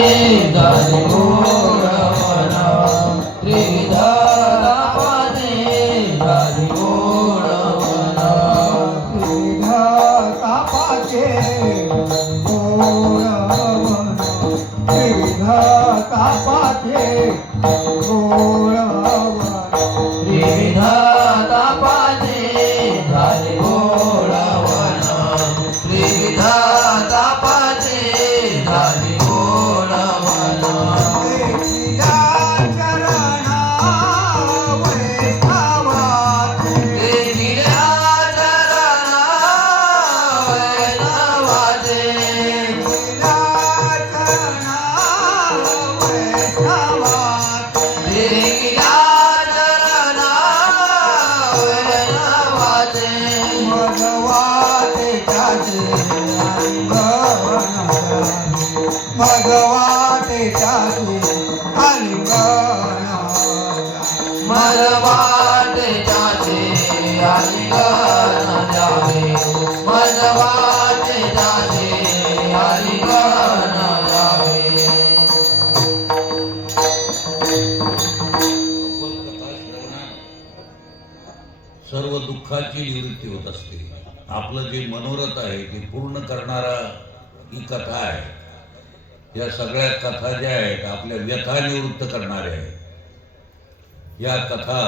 झाले गोडवना त्रिविध तापाचे झाले गोडवना त्रिविध तापाचे गोडवना त्रिविध तापाचे गोडवना त्रिविध तापाचे झाले गोडवना त्रिविध तापाचे झाले गोडवना देवीच्या चरणावर धावाचे देवीच्या चरणावर नावाचे देवीच्या चरणावर धावाचे देवीच्या चरणावर नावाचे भगवाते त्याचे भगवाते त्याचे मरवाटे जाते आलिंगन जावे मरवाटे जाते आलिंगन जावे सर्व दुःखाची निवृत्ती होत असते. आपलं जे मनोरथ आहे ते पूर्ण करणारा ही कथा आहे. या सगळ्या कथा ज्या आहेत आपल्या व्यथा निवृत्त करणाऱ्या आहेत. या कथा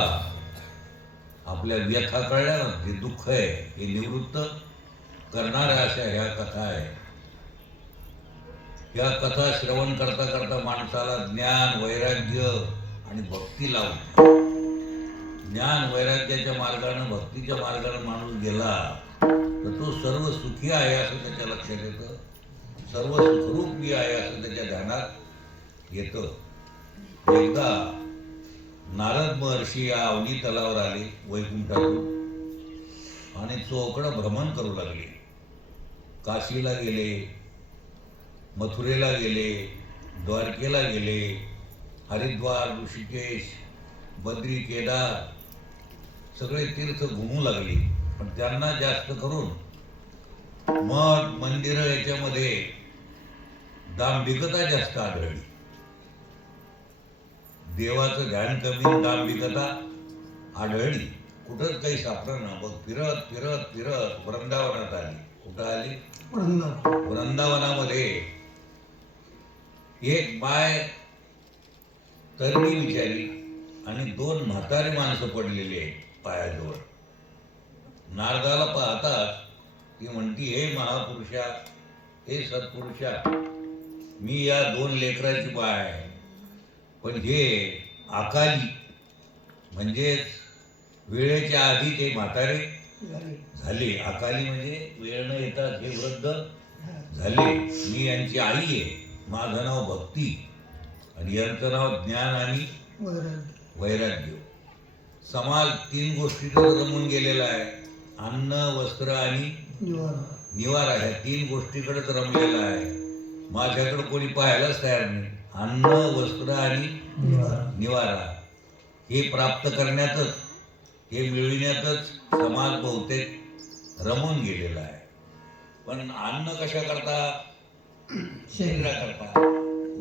आपल्या व्यथा कळल्या जे दुःख आहे हे निवृत्त करणाऱ्या अशा ह्या कथा आहेत. या कथा श्रवण करता करता माणसाला ज्ञान वैराग्य आणि भक्ती लावते. ज्ञान वैराग्याच्या मार्गानं भक्तीच्या मार्गानं माणूस गेला तर तो सर्व सुखी आहे असं त्याच्या लक्षात येतं. सर्व सुखरूप मी आहे असं त्याच्या ध्यानात येतं. एकदा नारद महर्षी या अवनी तलावर आले वैकुंठातून आणि चोकडं भ्रमण करू लागले. काशीला गेले, मथुरेला गेले, द्वारकेला गेले, हरिद्वार, ऋषिकेश, बद्री, केदार सगळे तीर्थ घुमू लागली. पण त्यांना जास्त करून मठ मंदिरं याच्यामध्ये दांभिकता जास्त आढळली. देवाचं ध्यान कमी, दांभिकता आढळली. कुठंच काही सापडणं. मग फिरत फिरत फिरत वृंदावनात आली. कुठं आली? वृंदावनामध्ये एक बाय तरणी बिचारी आणि दोन म्हातारी माणसं पडलेली आहेत पायाजवळ. नारदाला पाहतात ती म्हणती, हे महापुरुषा, हे सत्पुरुषा, मी या दोन लेकराची बाय आहे. पण हे अकाली म्हणजेच वेळेच्या आधी ते म्हातारे झाले. अकाली म्हणजे वेळ न येतात हे वृद्ध झाले. मी यांची आई आहे. माझं नाव भक्ती आणि यांचं नाव ज्ञान आणि वैराग्य. समाज तीन गोष्टीतच रमून गेलेला आहे. अन्न, वस्त्र आणि निवारा ह्या तीन गोष्टीकडेच रमलेला आहे. माझ्याकडे कोणी पाहायलाच तयार नाही. अन्न, वस्त्र आणि निवारा हे प्राप्त करण्यातच, हे मिळविण्यातच समाज बहुतेक रमून गेलेला आहे. पण अन्न कशा करता? शरीराकरता.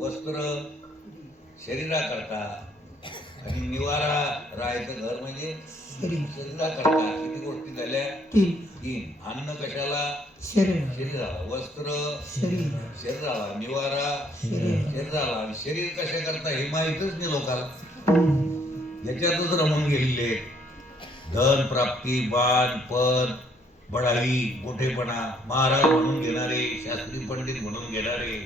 वस्त्र शरीराकरता आणि निवारा राहायचं घर म्हणजे शरीराकरता. किती गोष्टी झाल्या? तीन. अन्न कशाला? शरीराला. वस्त्र शरीराला. निवारा शरीराला. आणि शरीर कशा करता हे माहीतच नाही लोकांना. याच्यातच रमून गेलेले. धन प्राप्ती, मान, पद, बढाई, मोठेपणा, महाराज म्हणून घेणारे, शास्त्री पंडित म्हणून घेणारे,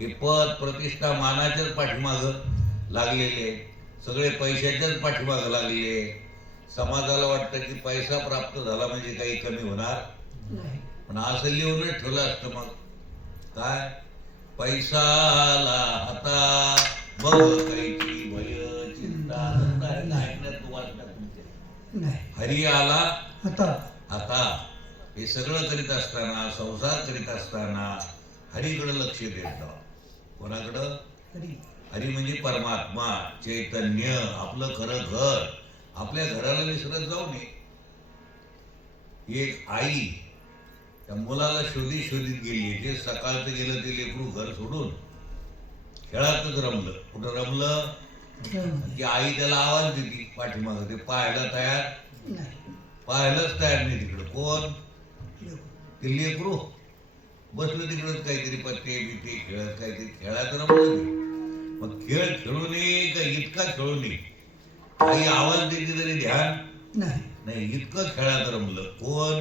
हे पद प्रतिष्ठा मानाच्याच पाठीमागं लागलेले. सगळे पैशाच्याच पाठीमागं लागलेले. समाजाला वाटतं की पैसा प्राप्त झाला म्हणजे काही कमी होणार नाही. पण असं लिहूनच ठेवलं असतं. मग काय? पैसा आला हाता बघ कैची भय चिंता. ऐकण्यात वाटत हरी आला आता. हे सगळं करीत असताना, संसार करीत असताना हरीकडे लक्ष देत जावं. कोणाकडं? हरी म्हणजे परमात्मा, चैतन्य, आपलं खरं घर. आपल्या घराला विसरत जाऊ नये. एक आई त्या मुलाला शोधित गेली. ते सकाळचं गेलं ते लेकरू घर सोडून खेळातच रमलं. कुठं रमलं की आई त्याला आवाज देते पाठीमागं, ते पाहायला पाहायलाच तयार नाही. तिकडं कोण? ते लेकरू बसलं तिकडं काहीतरी पत्ते बिते खेळत, काहीतरी खेळात रमलं ते. मग खेळ खेळू नये का इतका खेळू नये, आई आवाज देते तरी ध्यान नाही, इतकं खेळात रमलं. कोण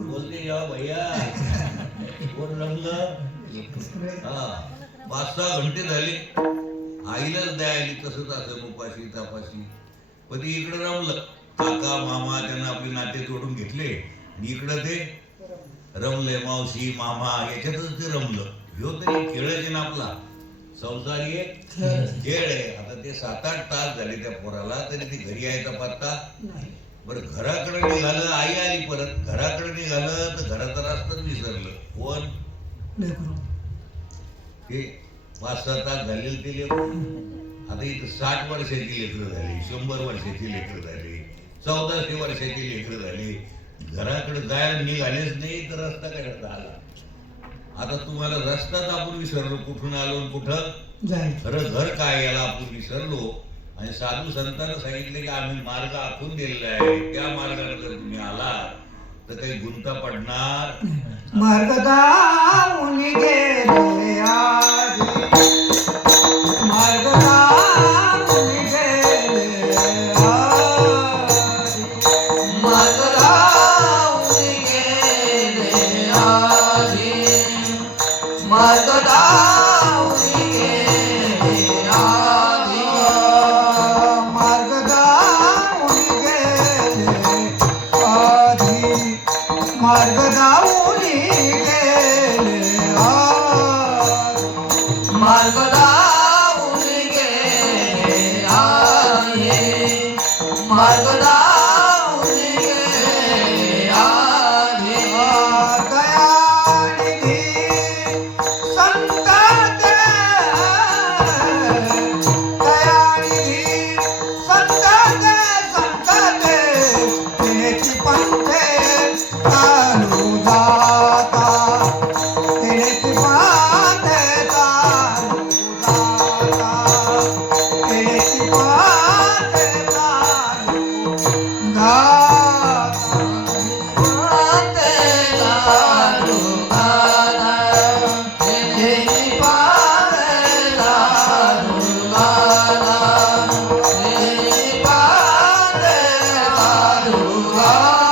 बोलते या भैया? कोण रमलं? हा, 5-6 घंटे झाले, आईलाच द्यायली तसंच असं उपाशी तापाशी. पण ते इकडं रमलं. काका मामा त्यांना आपले नाते तोडून घेतले, इकडं ते रमले. मावशी मामा याच्यातच ते रमलं. ह्यो तरी खेळायचे ना, आपला संसार एक खेळ आहे. आता ते 7-8 तास झाले त्या पोराला, तरी ते घरी यायचा पत्ता. बरं, घराकडे निघालं, आई आली परत. घराकडे निघालं तर घराचा रस्ताच विसरलं. कोण? ते 5-6 तास झालेले ते लेकरं. आता इथं 60 वर्षाची लेकरं झाली, 100 वर्षाची लेकरं झाली, 1400 वर्षाची लेकरं झाली. घराकडे जायला निघालेच नाही तर रस्ता कशाचा आला? आता तुम्हाला रस्ताच आपण विसरलो, कुठून आलो आणि कुठं खरं घर काय याला आपण विसरलो. आणि साधू संतांना सांगितले की आम्ही मार्ग आखून दिलेला आहे, त्या मार्गाने जर तुम्ही आला तर काही गुंता पडणार. मार्ग दावून गेले आधी, मार्ग दावून गेले आधी, मार्ग दावून गेले आधी, मार्ग दावून गेले आधी, मार्ग दावून गेले आधी, मार्ग दावून गेले आधी, मार्ग दावून गेले आधी, मार्ग दावून गेले आधी. दयानिधी संत दयानिधी संत तेनेची पंथे चालू जाता, तेनेची पंथे चालू जाता, तेनेची पंथे चालू जाता.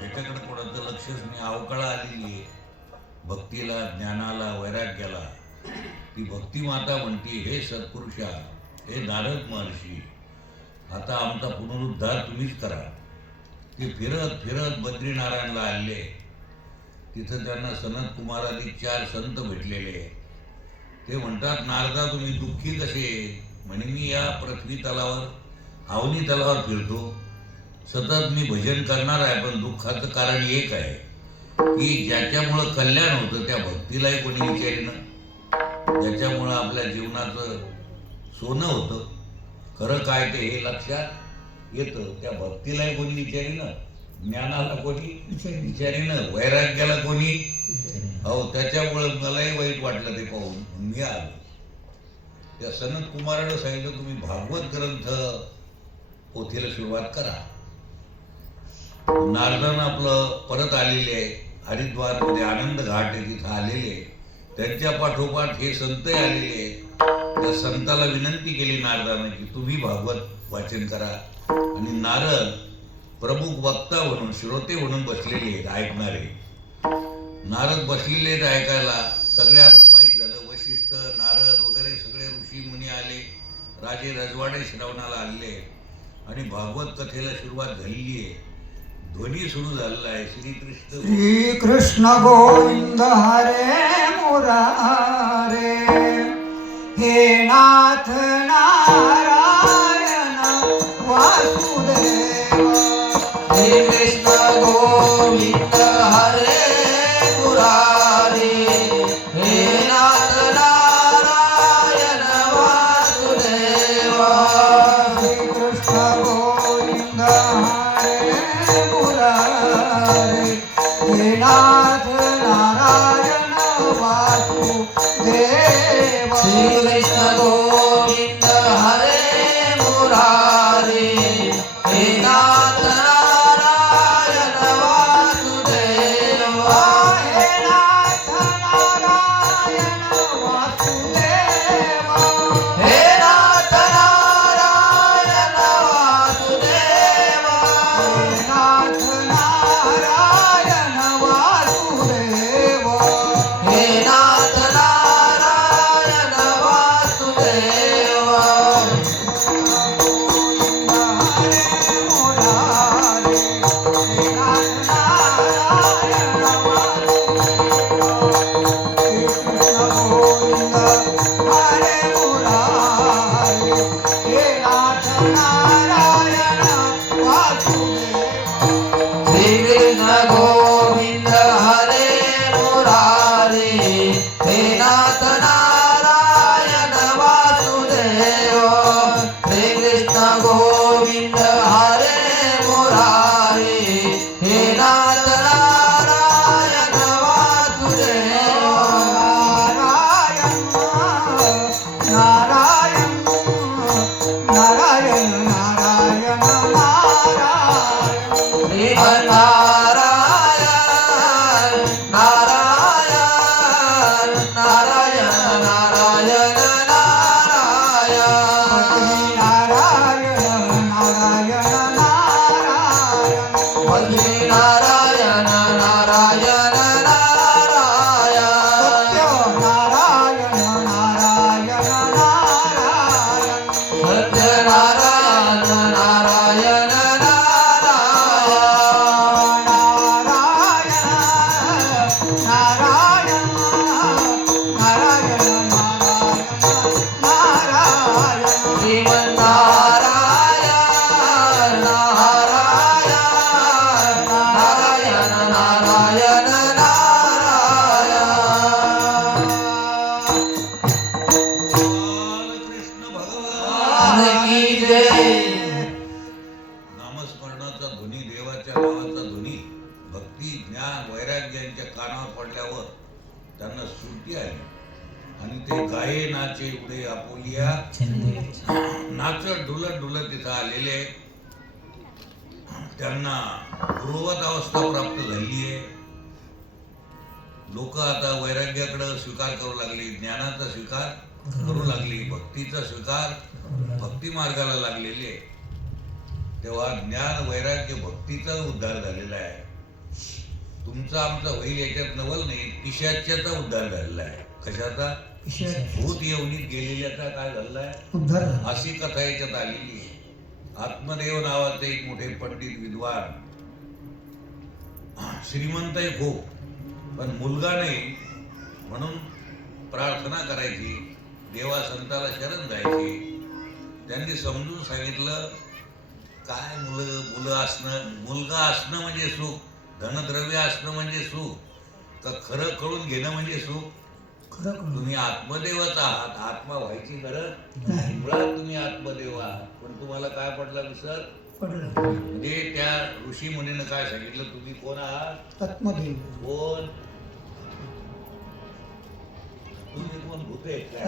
याच्याकडे कोणाचं लक्षच नाही. अवकाळा आलेली आहे भक्तीला, ज्ञानाला, वैराग्याला. ती भक्ती माता म्हणते, हे सत्पुरुषा, हे नारद महर्षी, आता आमचा पुनरुद्धार तुम्हीच करा. ते फिरत फिरत बद्रीनारायणला आले. तिथं त्यांना सनत कुमारादी 4 संत भेटलेले. ते म्हणतात, नारदा तुम्ही दुःखी कसे? म्हणे, मी या पृथ्वी तलावर, अवनी तलावर फिरतो, सतत मी भजन करणार आहे, पण दुःखाचं कारण एक आहे की ज्याच्यामुळं कल्याण होतं त्या भक्तीलाही कोणी विचारेनं, ज्याच्यामुळं आपल्या जीवनाचं सोनं होतं, खरं काय ते हे लक्षात येतं, त्या भक्तीलाही कोणी विचारेनं, ज्ञानाला कोणी विचारेनं, वैराग्याला कोणी. हो, त्याच्यामुळं मलाही वाईट वाटलं ते पाहून. मी आलो. त्या सनत कुमारानं सांगितलं, तुम्ही भागवत ग्रंथ पोथीला सुरुवात करा. नारदानं आपलं परत आलेले आहे, हरिद्वारमध्ये आनंद घाट आहे, तिथं आलेले. त्यांच्या पाठोपाठ हे संतही आलेले आहेत. त्या संताला विनंती केली नारदानं की तुम्ही भागवत वाचन करा. आणि नारद प्रमुख वक्ता म्हणून, श्रोते म्हणून बसलेले आहेत, ऐकणारे. नारद बसलेले आहेत ऐकायला. सगळ्यांना माहीत झालं, वशिष्ठ, नारद वगैरे सगळे ऋषी मुनी आले, राजे रजवाडे श्रवणाला आले आणि भागवत कथेला सुरुवात झालेली आहे. ध्वनी सुरू झालेला आहे, श्रीकृष्ण श्रीकृष्ण गोविंद हरे मुरारे, हे नाथ नारायण वासुदेव. श्री कृष्ण गोविंद हरे मुरारी, हे नाथ नारायण वासुदेव. श्रीकृष्ण गोविंद हरे गोविंद हरे मुरारे हे नाथ नारायण वासुदेव श्री कृष्ण गोविंद हरे मुरारे हे नाथ नारायण वासुदेव नारायण नारायण नारायण नारायण नारायण नारायण नारायण नारायण नारायण लक्ष्मी नारायण नारायण नारायण सत्य नारायण नारायण श्रीमन्नारायण नारायण नारायण नारायण नारायण कृष्ण भगवान की जय नामस्मरणाचा ध्वनी, देवाच्या नावाचा ध्वनी भक्ती ज्ञान वैराग्यांच्या कानावर पडल्यावर त्यांना सुट्टी आली आणि ते गाये नाचे उडे आपोलिया नाचत डुलत डुलत तिथं आलेले त्यांना पूर्ववत अवस्था प्राप्त झाली आहे. लोक आता वैराग्याकडे स्वीकार करू लागली, ज्ञानाचा स्वीकार करू लागली, भक्तीचा स्वीकार भक्ती मार्गाला लागलेली आहे. तेव्हा ज्ञान वैराग्य भक्तीचा उद्धार झालेला आहे. तुमचा आमचा होईल याच्यात नवल नाही, पिशाच्याचा उद्धार झालेला आहे. कशाचा? भूत येवणीत गेलेल्याचा काय झालेला आहे अशी कथा याच्यात आलेली आहे. आत्मदेव नावाचे एक मोठे पंडित विद्वान, श्रीमंतही खूप पण मुलगा नाही म्हणून प्रार्थना करायची, देवा संताला शरण जायची. त्यांनी समजून सांगितलं काय मुलं असणं, मुलगा असणं म्हणजे सुख, धनद्रव्य असणं म्हणजे सुख का खरं कळून घेणं म्हणजे सुख? तुम्ही आत्मदेवच आहात, आत्मा व्हायची गरज नाही. मुळात तुम्ही आत्मदेव आहात, पण तुम्हाला काय पडला विसर? म्हणजे त्या ऋषी मुनीनं काय सांगितलं, तुम्ही कोण आहात? आत्मदेव. कोण? तुम्ही कोण भूत आहेत काय?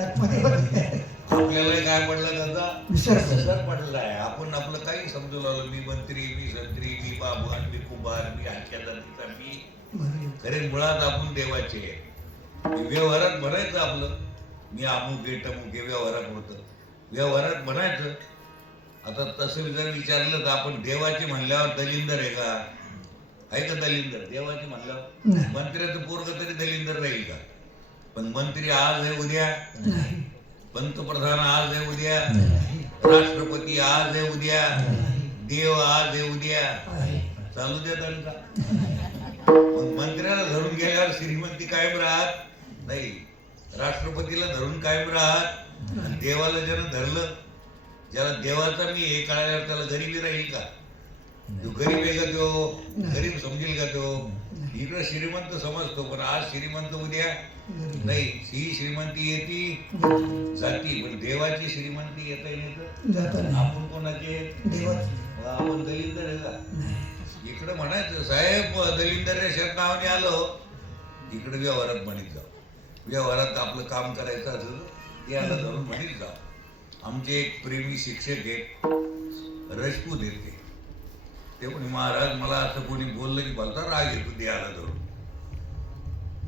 आपल्याला काय पडलं त्याचा विसर पडला आहे. आपण आपलं काही समजू लागलो, मी मंत्री, मी संत्री, मी बाबा, मी कुंभार, मी आख्या जातीचा मी. खरे मुळात आपण देवाचे आहे. व्यवहारात म्हणायचं आपलं मी अमुक आहे टमुक आहे, व्यवहारात होतं, व्यवहारात म्हणायचं. आता तसं जर विचारलं तर आपण देवाचे म्हणल्यावर दलिंदर आहे का? आहे का दलिंदर? देवाचे म्हणल्यावर मंत्र्याचं पोरग तरी दलिंदर राहील का? पण मंत्री आज आहे उद्या, पंतप्रधान आज आहे उद्या, राष्ट्रपती आज आहे उद्या, देव आज आहे उद्या, चालू द्या त्यांचा. मग मंत्र्याला धरून गेल्यावर श्रीमंती कायम राहत नाही, राष्ट्रपतीला धरून कायम राहत. आणि देवाला ज्यानं धरलं, ज्याला देवाचा मी हे कळाल्यावर त्याला गरीबी राहील का? तो गरीब आहे का? तो गरीब समजेल का? तो इकडे श्रीमंत समजतो, पण आज श्रीमंत उद्या नाही. ही श्रीमंती येते जाती, पण देवाची श्रीमंती येता येत. आपण कोणाचे? आपण दलिंदर आहे का? इकडे म्हणायचं साहेब दलिंदर रेशन नावाने आलो, इकडे व्यवहारात म्हणत जाऊ. व्यवहारात आपलं काम करायचं असं याला धरून म्हणत जाऊ. आमचे एक प्रेमी शिक्षक आहेत, राजपूत आहेत. ते म्हणे महाराज मला असं कोणी बोललं की बोलता राग येतो द्यायला धरून.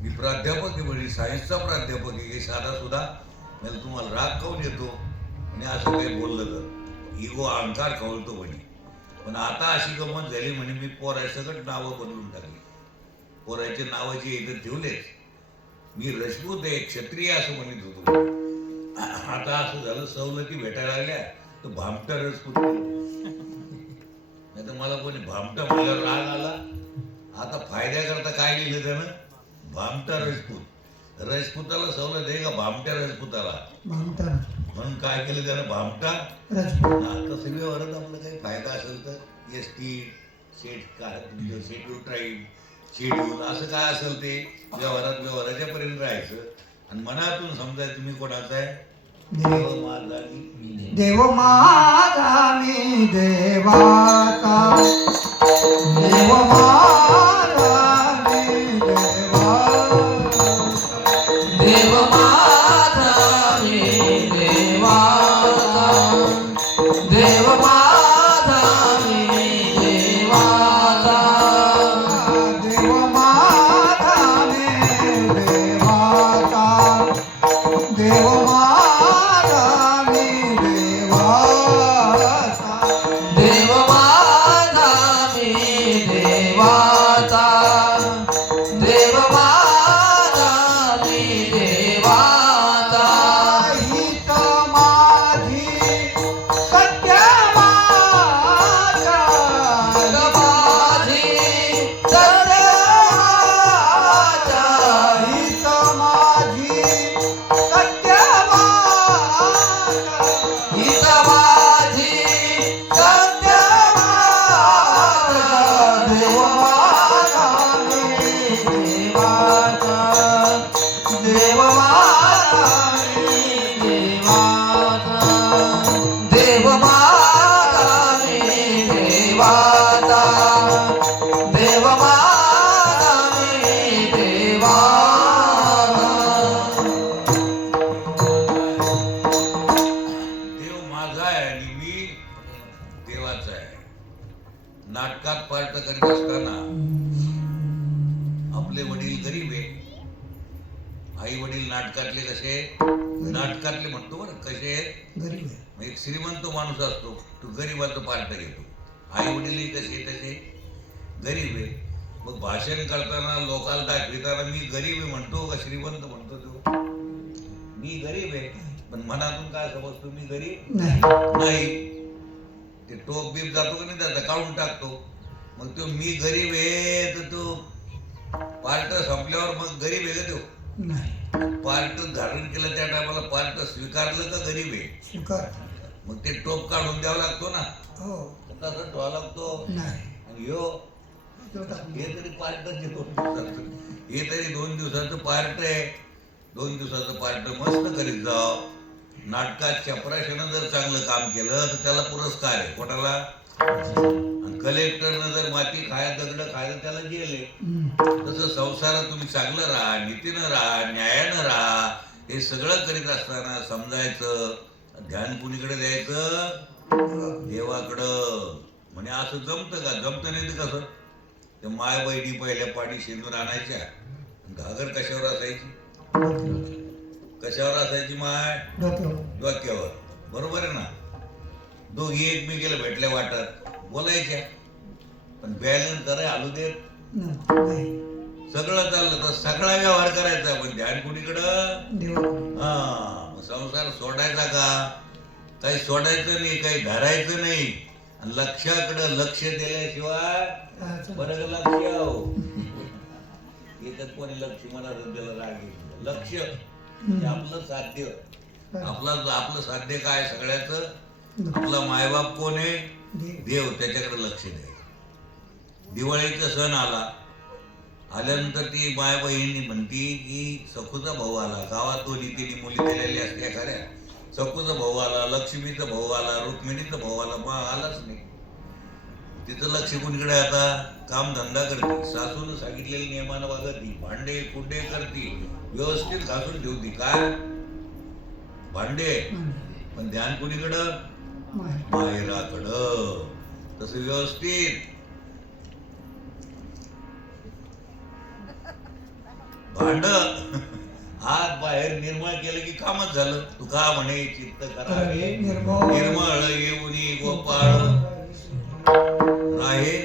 मी प्राध्यापक आहे म्हणे, सायन्सचा प्राध्यापक आहे, साधा सुद्धा मला तुम्हाला राग काऊन येतो आणि असं काही बोललं तर इगो अहंकार कळतो म्हणे. पण आता अशी गंमत झाली म्हणे, मी पोरासकट नावं बदलून टाकली, पोराचे नावं जे इथं ठेवलेच. मी राजपूत आहे, क्षत्रिय असं म्हणत होतो. आता असं झालं सवलती भेटायला लागल्या तर भामटा राजपूत. नाही तर मला कोणी भामटा म्हणल्यावर राग आला. आता फायद्याकरता काय लिहिलं त्यानं? भामटा राजपूत. राजपुताला सवलत आहे का भामट्या राजपुताला? म्हणून काय केलं त्यानं? भामटा राजपूत. आता सगळ्यावरच आपलं काही फायदा असेल तर एसटी काय तुमचं शेड्यूल ट्राईब शेड्यूल असं काय असेल ते व्यवहाराच्या पर्यंत राहायचं आणि मनातून समजायचं तुम्ही कोणाचा आहे देव माझा मी देव माझा मी देवाचा देव माझा मी देवाचा देव माझा मी देवाचा देव माझा मी देवाचा देव माझा मी देवाचा देव माझा मी देवाचा देव माझा मी देवाचा देव माझा मी देवाचा हित माझी सत्य माझा माझी सत्यवाचा हित माझी सत्य माझा हित माझी सत्यवाचा देव माझा मी देवाचा देव माझा मी देवाचा देव माझा मी देवाचा देव माझा मी देवाचा देव माझा आहे आणि मी देवाचा आहे नाटकात पार्ट करीत असताना आपले वडील गरीब आहे आई वडील नाटकातले कसे नाटकातले म्हणतो बरं कसे आहेत गरीब आहे. मग एक श्रीमंत माणूस असतो तो गरीबाचं पार्ट घेतो आई वडीलही कसे तसे गरीब आहे मग भाषण करताना लोकांना दाखविताना मी गरीब आहे म्हणतो का श्रीमंत म्हणतो तो मी गरीब आहे पण मनातून काय समजतो मी गरीब नाही नाही ते टोप बीप जातो का नाही त्याचा काढून टाकतो मग तो मी गरीब आहे तर तो पार्ट संपल्यावर मग गरीब आहे का तो नाही पार्ट धारण केलं त्या टायमाला पार्ट स्वीकारलं का गरीब आहे स्वीकार मग ते टोप काढून द्यावं लागतो ना हो तसं ठेवावं लागतो नाही आणि ह्यो तो टाकून हे तरी पार्टच आहे 2 दिवसाचं हे तरी 2 दिवसाचं पार्ट आहे 2 दिवसाचं पार्ट मस्त करीत जाव नाटकात चपराशानं जर चांगलं काम केलं तर त्याला पुरस्कार आहे कोणाला आणि कलेक्टरनं जर माती दगड खायला त्याला गेले तसं संसारात तुम्ही चांगलं राहा नीतीनं राहा न्यायानं राहा हे सगळं करीत असताना समजायचं ध्यान कुणीकडे द्यायचं देवाकडं म्हणजे असं जमतं का जमतं नाही तर कसं ते माय बहिणी पहिल्या पाणी शेंदूर आणायच्या घागर कशावर असायची कशावर असायची माय डोक्यावर बरोबर आहे ना दोघी एकमेकीला भेटल्या वाटत बोलायच्या पण बॅलन्स जरा आलू देत सगळं चाललं तर सगळा व्यवहार करायचा पण ध्यान कुणीकडं हा मग संसार सोडायचा का काही सोडायचं नाही काही धरायचं नाही आणि लक्षाकडं लक्ष दिल्याशिवाय बरं का लक्ष येतात कोणी लक्ष मला त्याला राग येतो लक्ष हे आपलं साध्य आपलं साध्य काय सगळ्याचं आपला मायबाप कोण आहे देव त्याच्याकडे लक्ष द्या दिवाळीचा सण आल्यानंतर ती माय बहिणी म्हणती की सखूचा भाऊ आला गावात 2-3 मुली दिलेली असत्या खऱ्या सखूचा भाऊ आला लक्ष्मीचा भाऊ आला रुक्मिणीचा भाऊ आला मग आलाच नाही तिचं लक्ष कोणीकडे आता काम धंदा करते सासून सांगितलेल्या नियमानं वागती भांडे कुंडे करती व्यवस्थित घासून ठेवती काय भांडे पण ध्यान कुणीकडं माहेराकडं तसं व्यवस्थित भांड हात बाहेर निर्मळ केलं की कामच झालं तू का म्हणे चित्त करावे निर्मळ येऊनी गोपाळ राहे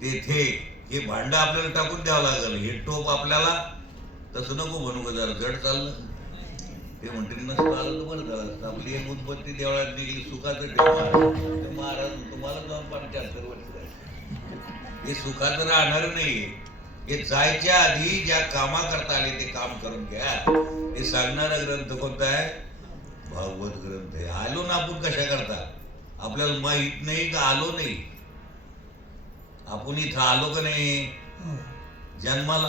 तेथे हे भांड आपल्याला टाकून द्यावं लागलं हे टोप आपल्याला तसं नको म्हणू का जरा जड चाललं ते म्हणते नसतं आलं तर बरं झालं आपली एक उत्पत्ती देवळात निघली सुखाचं ठेवा महाराज तुम्हाला जाऊन 75 वर्ष हे सुखाचं राहणार नाही हे जायच्या आधी ज्या कामा करता आले ते काम करून घ्या हे सांगणारा ग्रंथ कोणता आहे भागवत ग्रंथ आहे आलो ना आपण कशा करता आपल्याला माहित नाही का आलो नाही आपण इथं आलो का नाही हो. जन्माला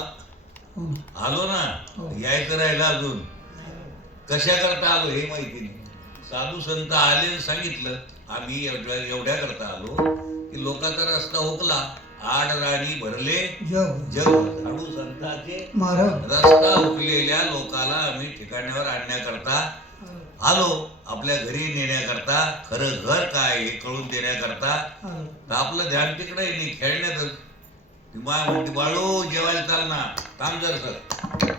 हो. आलो ना हो. यायचं राहिलं अजून कशा करता आलो हे माहिती नाही साधू संत आले आणि सांगितलं आम्ही एवढ्या करता आलो की लोकांचा रस्ता हुकला आड राणी भरले जग जग साधू संतांचे महाराज रस्ता हुकलेल्या लोकाला आम्ही ठिकाणावर आणण्याकरता आलो आपल्या घरी नेण्याकरता खरं घर काय हे कळून देण्याकरता तर आपलं ध्यान तिकडे नाही खेळण्यातच ती माय म्हणते बाळू जेवायला चाल ना काम जर सर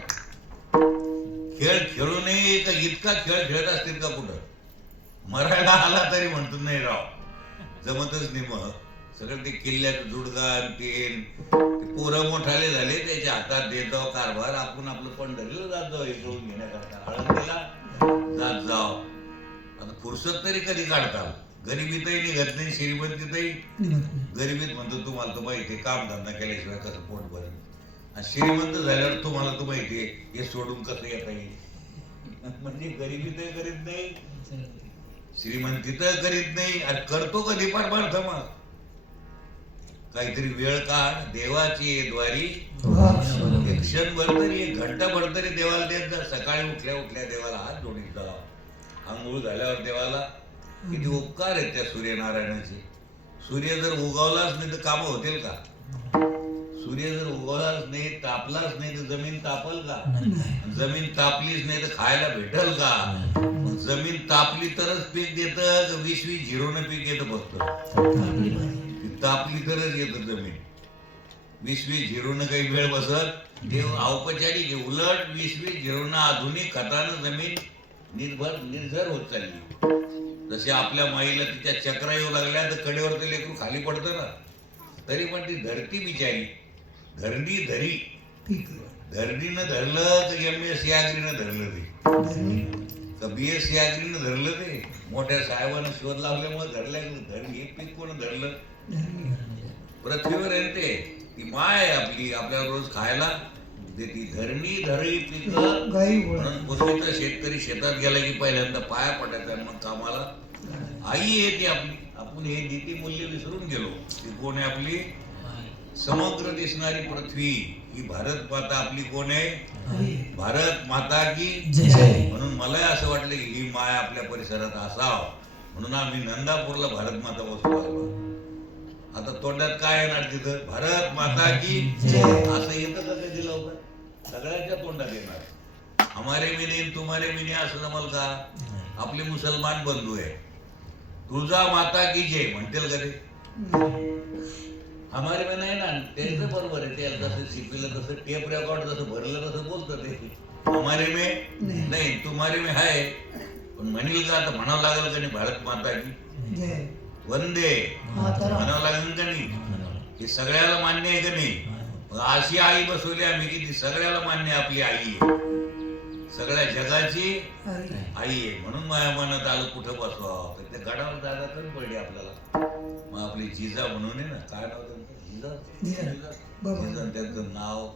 खेळ खेळू नये का इतका खेळ खेळत असतील का कुठं मरायला आला तरी म्हणतो नाही राव जमतच नाही मग सगळं ते किल्ल्यात जुडगान ते पोरं मोठाले झाले त्याच्या हातात देत जाऊ कारभार आपण आपलं पंढरीला जात जाऊ हे करून घेण्याकरता आळंदीला जात जाव आता फुरसत तरी कधी काढताल गरिबीतही निघत नाही श्रीमंतीतही गरिबीत म्हणतो तुम्हाला तर माहितीये काम धंदा केल्याशिवाय कसं पोट भरेल आणि श्रीमंत झाल्यावर तुम्हाला तर माहितीये हे सोडून कसं येता येईल म्हणजे गरिबीतही करीत नाही श्रीमंतीत करीत नाही आणि करतो कधी परमार्थ मग काहीतरी वेळ काढ देवाची द्वारी एक क्षणभर तरी एक घंटाभर तरी देवाला देत जा सकाळी उठल्या उठल्या देवाला हात जोडीत जा आंघोळ झाल्यावर देवाला किती उपकार आहेत त्या सूर्यनारायणाचे सूर्य जर उगवलाच नाही तर कामं होतील का सूर्य जर उगवलाच नाही तापलाच नाही तर जमीन तापल का जमीन तापलीच नाही तर खायला भेटल का मग जमीन तापली तरच पीक देतं 20-20 झिरोनं पीक येतं फक्त तापली तरच येतं जमीन 20-20 झिरोनं काही वेळ बसत देव औपचारिक आहे उलट 20-20 झिरोनं आधुनिक खतानं जमीन निर्झर होत चालली जसे आपल्या माईला तिच्या चक्रा येऊ लागल्या तर कडेवर ते लेकरू खाली पडतं ना तरी पण ती धरती बिचारी धरणी धरी धरणीनं धरलं तर MSc आगरीनं धरलं ते का BSc आगरीनं धरलं ते मोठ्या साहेबांना शोध लावल्यामुळे धरलं धरणी हे पीक कोण धरलं पृथ्वीवर आहे ते ती माय आहे आपली आपल्याला रोज खायला देती धरणी धरी पीक म्हणून पूर्वीचा शेतकरी शेतात गेला की पहिल्यांदा पाया पडायचा आणि मग कामाला आई आहे ती आपली आपण हे नीती मूल्य विसरून गेलो ती कोण आहे आपली समग्र दिसणारी पृथ्वी ही भारत माता आपली कोण आहे भारत माता की म्हणून मला असं वाटलं की ही माय आपल्या परिसरात असाव म्हणून आम्ही नंदापूरला भारत माता बसलो आलो आता तोंडात काय येणार तिथं भारत माता की असं येतं का कधी लवकर सगळ्यांच्या तोंडात येणार हमारे में नहीं तुम्हारे में नहीं असं जमल का आपले मुसलमान बंधू आहे तुळजा माता की जय म्हणतील का ते हमारे में नाही ना त्यांचं बरोबर आहे ते जसं शिकविलं तसं टेप रेकॉर्ड जसं भरलं तसं बोलतं ते हमारे में नाही तुम्हारे में आहे पण म्हणील का आता म्हणावं लागेल का नाही भारत माता की वंदे म्हणावं लागेल का नाही हे सगळ्याला मान्य आहे का नाही अशी आई बसवली आम्ही की ती सगळ्याला मान्य आपली आई आहे सगळ्या जगाची आई आहे म्हणून माझ्या मनात आलं कुठं बसवावं तर त्या गडावर जागा कमी पडली आपल्याला मग आपली जिजा म्हणून आहे ना काय नाव जिजा त्यांचं नाव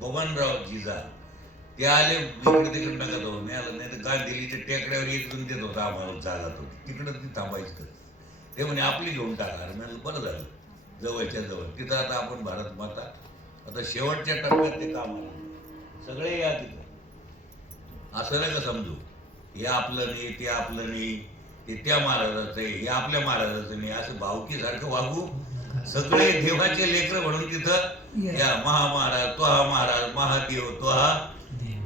बबनराव जिजा ते आले इकडे तिकडे नका जाऊ नाही तर गांधीलीच्या टेकड्यावर एक दोन देत होता आम्हाला जागा तो तिकडं ती थांबायचं ते म्हणे आपली घेऊन टाका मी बरं झालं जवळच्या जवळ तिथं आता आपण भारत माता आता शेवटच्या टप्प्यात ते काम सगळे या तिथं असं नाही का समजू हे आपलं नाही ते आपलं नाही ते त्या महाराजाचं आहे हे आपल्या महाराजाचं नाही असं भावकीसारखं वागू सगळे देवाचे लेकर म्हणून तिथं या महाराज तो हा महाराज महादेव तो हा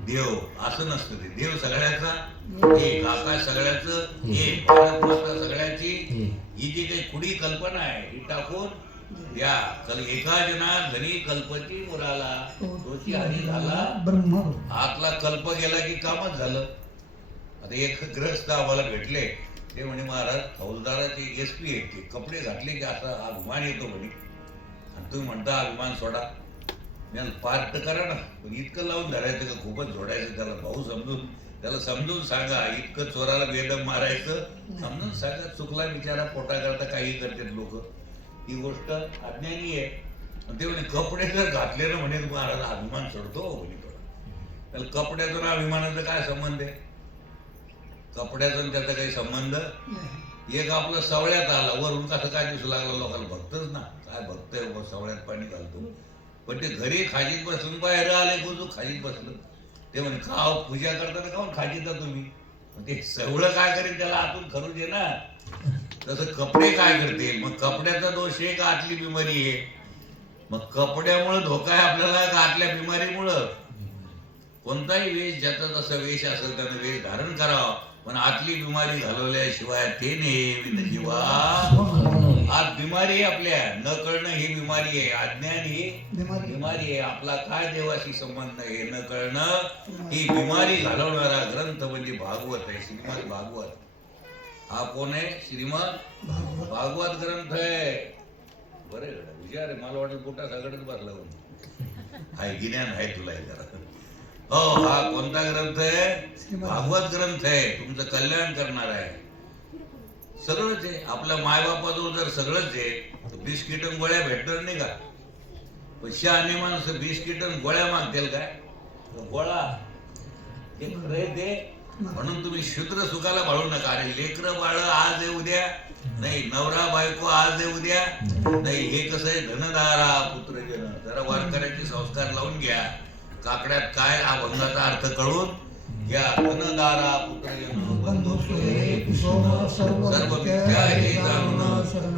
देव असं नसतं ते देव सगळ्याचा एक आकाश सगळ्याचं एक भारत माता सगळ्याची ही जी काही खुडी कल्पना आहे ही टाकून या एका जना धनी कल्पची मुराला तोची हरी झाला ब्रह्म आतला कल्प गेला की कामच झालं आता एक ग्रस्त आम्हाला भेटले ते म्हणे महाराज फौजदाराचे SP आहेत ते कपडे घातले की असा अभिमान येतो म्हणे आणि तुम्ही म्हणता अभिमान सोडा पार्ट करा ना पण इतकं लावून धरायचं का खूपच जोडायचं त्याला भाऊ समजून त्याला समजून सांगा इतकं चोराला बेदम मारायचं समजून सांगा चुकला बिचारा पोटा करता काही करतात लोक ही गोष्ट अज्ञानी आहे ते म्हणे कपडे जर घातले ना म्हणे महाराज अभिमान सोडतो म्हणे त्याला कपड्याचा ना अभिमानाचा काय संबंध आहे कपड्याचा त्याचा काही संबंध एक आपलं सवळ्यात आला, वरून कसं काय दिसू लागलं लोकांना, भक्तच ना, काय भक्त आहे बुवा, सवळ्यात पाणी घालतो. पण ते घरी खाजीत बसून बाहेर आले गोजू खाजीत बसलं. ते म्हणे का हो, पूजा करताना काऊन खाजीता तुम्ही? मग ते सवळं काय करेल, त्याला आतून खरू दे ना. तसं कपडे काय करतील? मग कपड्याचा दोष आहे का आतली बिमारी आहे? मग कपड्यामुळे धोका आहे आपल्याला का आतल्या बिमारीमुळं? कोणताही वेश, ज्याचा जसा वेश असेल त्यानं वेश धारण करावा, पण आतली बिमारी घालवल्याशिवाय ते नेहमी जीवा. आज बिमारी आहे आपल्या, न कळणं ही बिमारी आहे, अज्ञान ही बिमारी आहे. आपला काय देवाशी संबंध आहे न कळणं, ही बिमारी घालवणारा ग्रंथ म्हणजे भागवत आहे, श्रीमद भागवत. हा कोण आहे? श्रीमद भागवत ग्रंथ आहे. बरे हुशार आहे, मला वाटलं पोटा सगळंच बसला हाय, गिन्यान आहे तुला हे जरा. हो, हा कोणता ग्रंथ आहे? भागवत ग्रंथ आहे. तुमचं कल्याण करणार आहे. सगळंच आहे. आपल्या मायबापाजवळ जर सगळंच आहे तर बिस्किट आणि गोळ्या भेटणार नाही का? पण शहाणे माणसं बिस्किट आणि गोळ्या मागतील काय? गोळा ते खरंय ते. म्हणून तुम्ही शूद्र सुखाला भाळू नका. अरे लेकरं बाळ आज आहे उद्या नाही, नवरा बायको आज आहे उद्या नाही. हे कसं आहे, धनधारा पुत्रजन. जरा वारकऱ्याचे संस्कार लावून घ्या. काकड्यात काय अभंगाचा अर्थ कळून घ्या. धनधारा पुत्रजन बंधू सर्व मिथ्या हे जाणून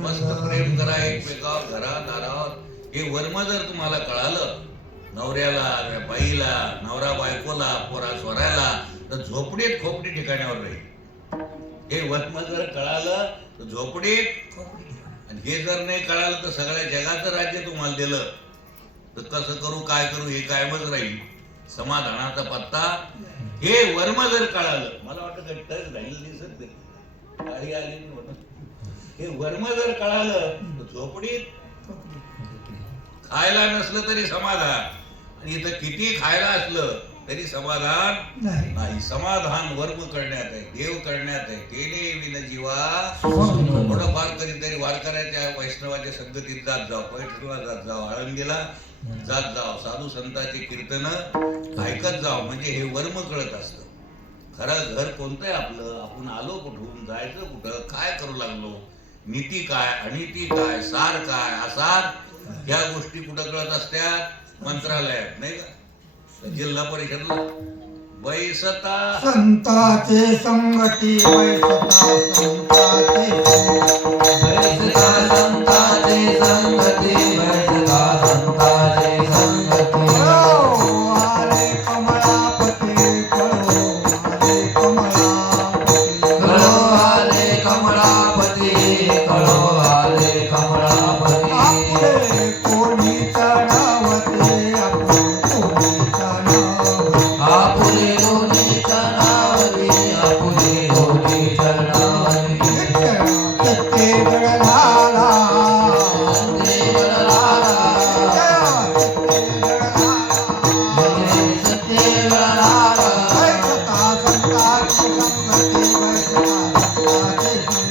मस्त प्रेम करा एकमेकावर घरा दारावर. हे वर्म जर तुम्हाला कळालं, नवऱ्याला बाईला, नवरा बायकोला, पोरा स्वराला, तर झोपडीत खोपडी ठिकाणावर राहील. हे वर्म जर कळालं तर झोपडीत, आणि हे जर नाही कळालं तर सगळ्या जगाचं राज्य तुम्हाला दिलं तर कसं करू काय करू हे कायमच राहील. समाधानाचा पत्ता हे वर्म जर कळालं, मला वाटतं टच राहील दिसत नाही, गाडी आली नाही म्हणून. हे वर्म जर कळालं तर झोपडीत खायला नसलं तरी समाधान, आणि इथं किती खायला असलं तरी समाधान नाही. समाधान वर्म करण्यात आहे, देव करण्यात आहे. तेने विन जीवा. थोडंफार कधीतरी वारकऱ्याच्या वैष्णवाच्या संगतीत जात जाव, पैठणीला जात जाव, आळंदीला जात जाव, साधू संतांचे कीर्तन ऐकत जाव, म्हणजे हे वर्म कळत असतं. खरं घर कोणतं आहे आपलं, आपण आलो कुठून, जायचं कुठं, काय करू लागलो, नीती काय, अनिती काय, सार काय, आसार, या गोष्टी कुठं कळत असत्यात? मंत्रालयात नाही का, जिल्हा परिषदला. बैसता संताचे संगती, बैसता संताचे बैसता संताचे संगती, बैसता संताचे संगती. आले कमळापती, आले कमळापती, कळो आले कमळापती, कळो आले कमळापती. आपुले कोणी चढावते, आपुले कोणी चढावते, आपुले दोन्ही चरणावरी, आपुले दोन्ही चरणावरी. ते गळाला, ते गळाला, ते गळाला. बैसता संताचे संगती, बैसता संताचे संगती,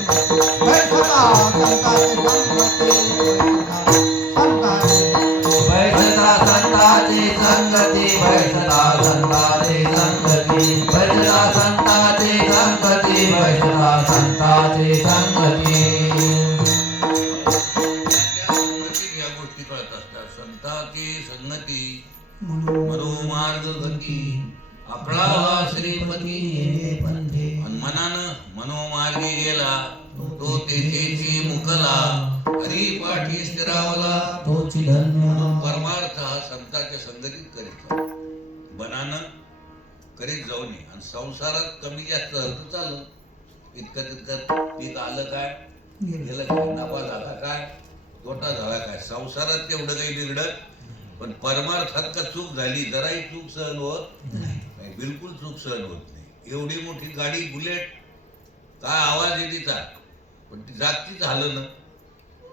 बैसता संताचे संगती, बैसता संताचे संगती, बैसता संताचे संगती, बैसता संताचे संगती. या गोष्टी कळत असतात. संताची संगती, मनोमार्ग गती, आकळा श्रीपती. आणि मनानं मनोमार्गी गेला तो तेथेची मुकला, हरी पाठी स्थिरावला. तोची धन्य म्हणून परमार्थ हा संतांच्या संगतीत करीत जाऊ. मनानं करीत जाऊ नये. आणि संसारात कमी जास्त झालं तर चाललं, इतकं तितकं पीक आलं काय, गेलं काय, नफा झाला काय, तोटा झाला काय, संसारात तेवढं काही बिघडत. पण परमार्थात का चूक झाली, जराही चूक सहन होत नाही, बिलकुल चूक सहन होत नाही. एवढी मोठी गाडी बुलेट, काय आवाज आहे तिचा, पण ती जागतीच झालं ना.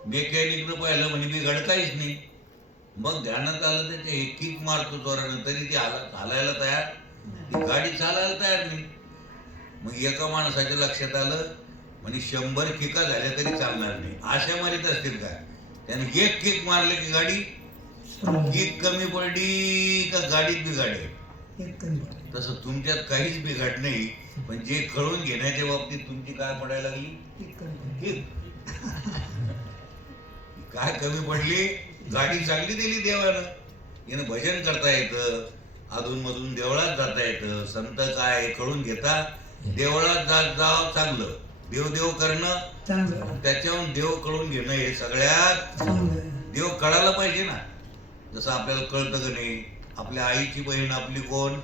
मेकॅनिकनं पाहिलं म्हणजे बिघड काहीच नाही. मग ध्यानात आलं त्याच्या हे किक मारतो जोरानं तरी ती हालायला तयार, ती गाडी चालायला तयार नाही. मग एका माणसाच्या लक्षात आलं म्हणजे 100 किका झाल्या तरी चालणार नाही. अशा मारीत असतील काय, त्याने एक किक मारले की गाडी किक कमी पडली का गाडीत बिघाडली. तसं तुमच्यात काहीच बिघाड नाही, पण जे कळून घेण्याच्या बाबतीत तुमची काय पडायला लागली, कीर्तन. काय कमी पडली? गाडी चांगली दिली देवानं. यानं भजन करता येतं, अधून मधून देवळात जाता येतं. संत काय हे कळून घेता. देवळात जाव चांगलं, देव करणं चांगलं त्याच्याहून देव कळून घेणं हे सगळ्यात चांगलं. देव कळायला पाहिजे ना. जसं आपल्याला कळतं का नाही, आपल्या आईची बहीण आपली कोण?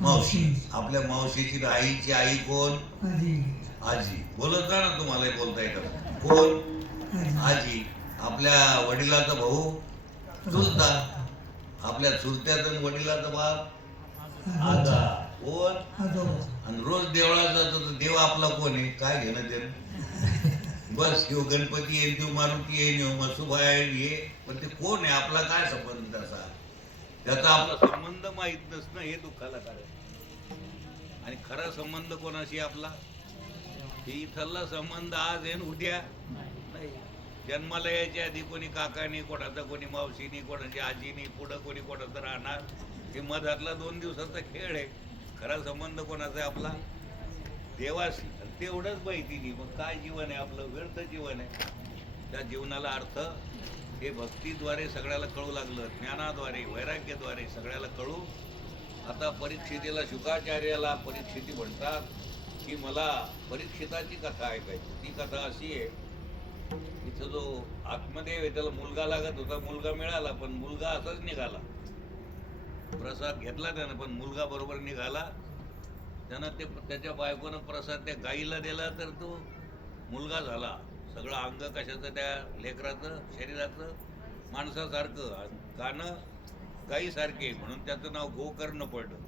मावशी. आपल्या मावशीची आईची आई कोण? आजी. बोलत जा ना, तुम्हाला बोलता येतं. कोण? आजी. आपल्या वडिलाचा भाऊ चुलता. आपल्या चुलत्याचा वडिलाचा बाप आजा. कोण? आणि रोज देवळात जातो तर देव आपला कोण आहे? काय घेणं त्यानं? बस किंवा गणपती येईल किंवा मारुती येईल किंवा मसुबाई ये, पण ते कोण आहे? आपला काय संबंध त्याचा? त्याचा आपला संबंध माहित नसणं हे दुःखाला कारण. आणि खरा संबंध कोणाशी आपला? हे इथला संबंध आज आहे उद्या नाही. जन्माला यायच्या आधी कोणी काकानी, कोणाचा कोणी मावशीनी, कोणाची आजीनी, पुढं कोणी कोणाचं राहणार. हे मधातला 2 दिवसाचा खेळ आहे. खरा संबंध कोणाचा आहे आपला? देवाशी. तेवढंच माहिती नाही. मग काय जीवन आहे आपलं? व्यर्थ जीवन आहे. त्या जीवनाला अर्थ हे भक्तीद्वारे सगळ्याला कळू लागलं, ज्ञानाद्वारे, वैराग्याद्वारे सगळ्याला कळू. आता परीक्षितेला, शुकाचार्याला परीक्षिती म्हणतात की मला परीक्षिताची कथा ऐकायची. ती कथा अशी आहे, इथं जो आत्मदेव आहे त्याला मुलगा लागत होता. मुलगा मिळाला, पण मुलगा असाच निघाला. प्रसाद घेतला त्यानं, पण मुलगा बरोबर निघाला. त्यानं त्याच्या बायकोनं प्रसाद त्या गाईला दिला, तर तो मुलगा झाला. सगळं अंग कशाचं? त्या लेकराचं, शरीराचं माणसासारखं, कानं गाईसारखे, म्हणून त्याचं नाव गोकर्ण पडलं.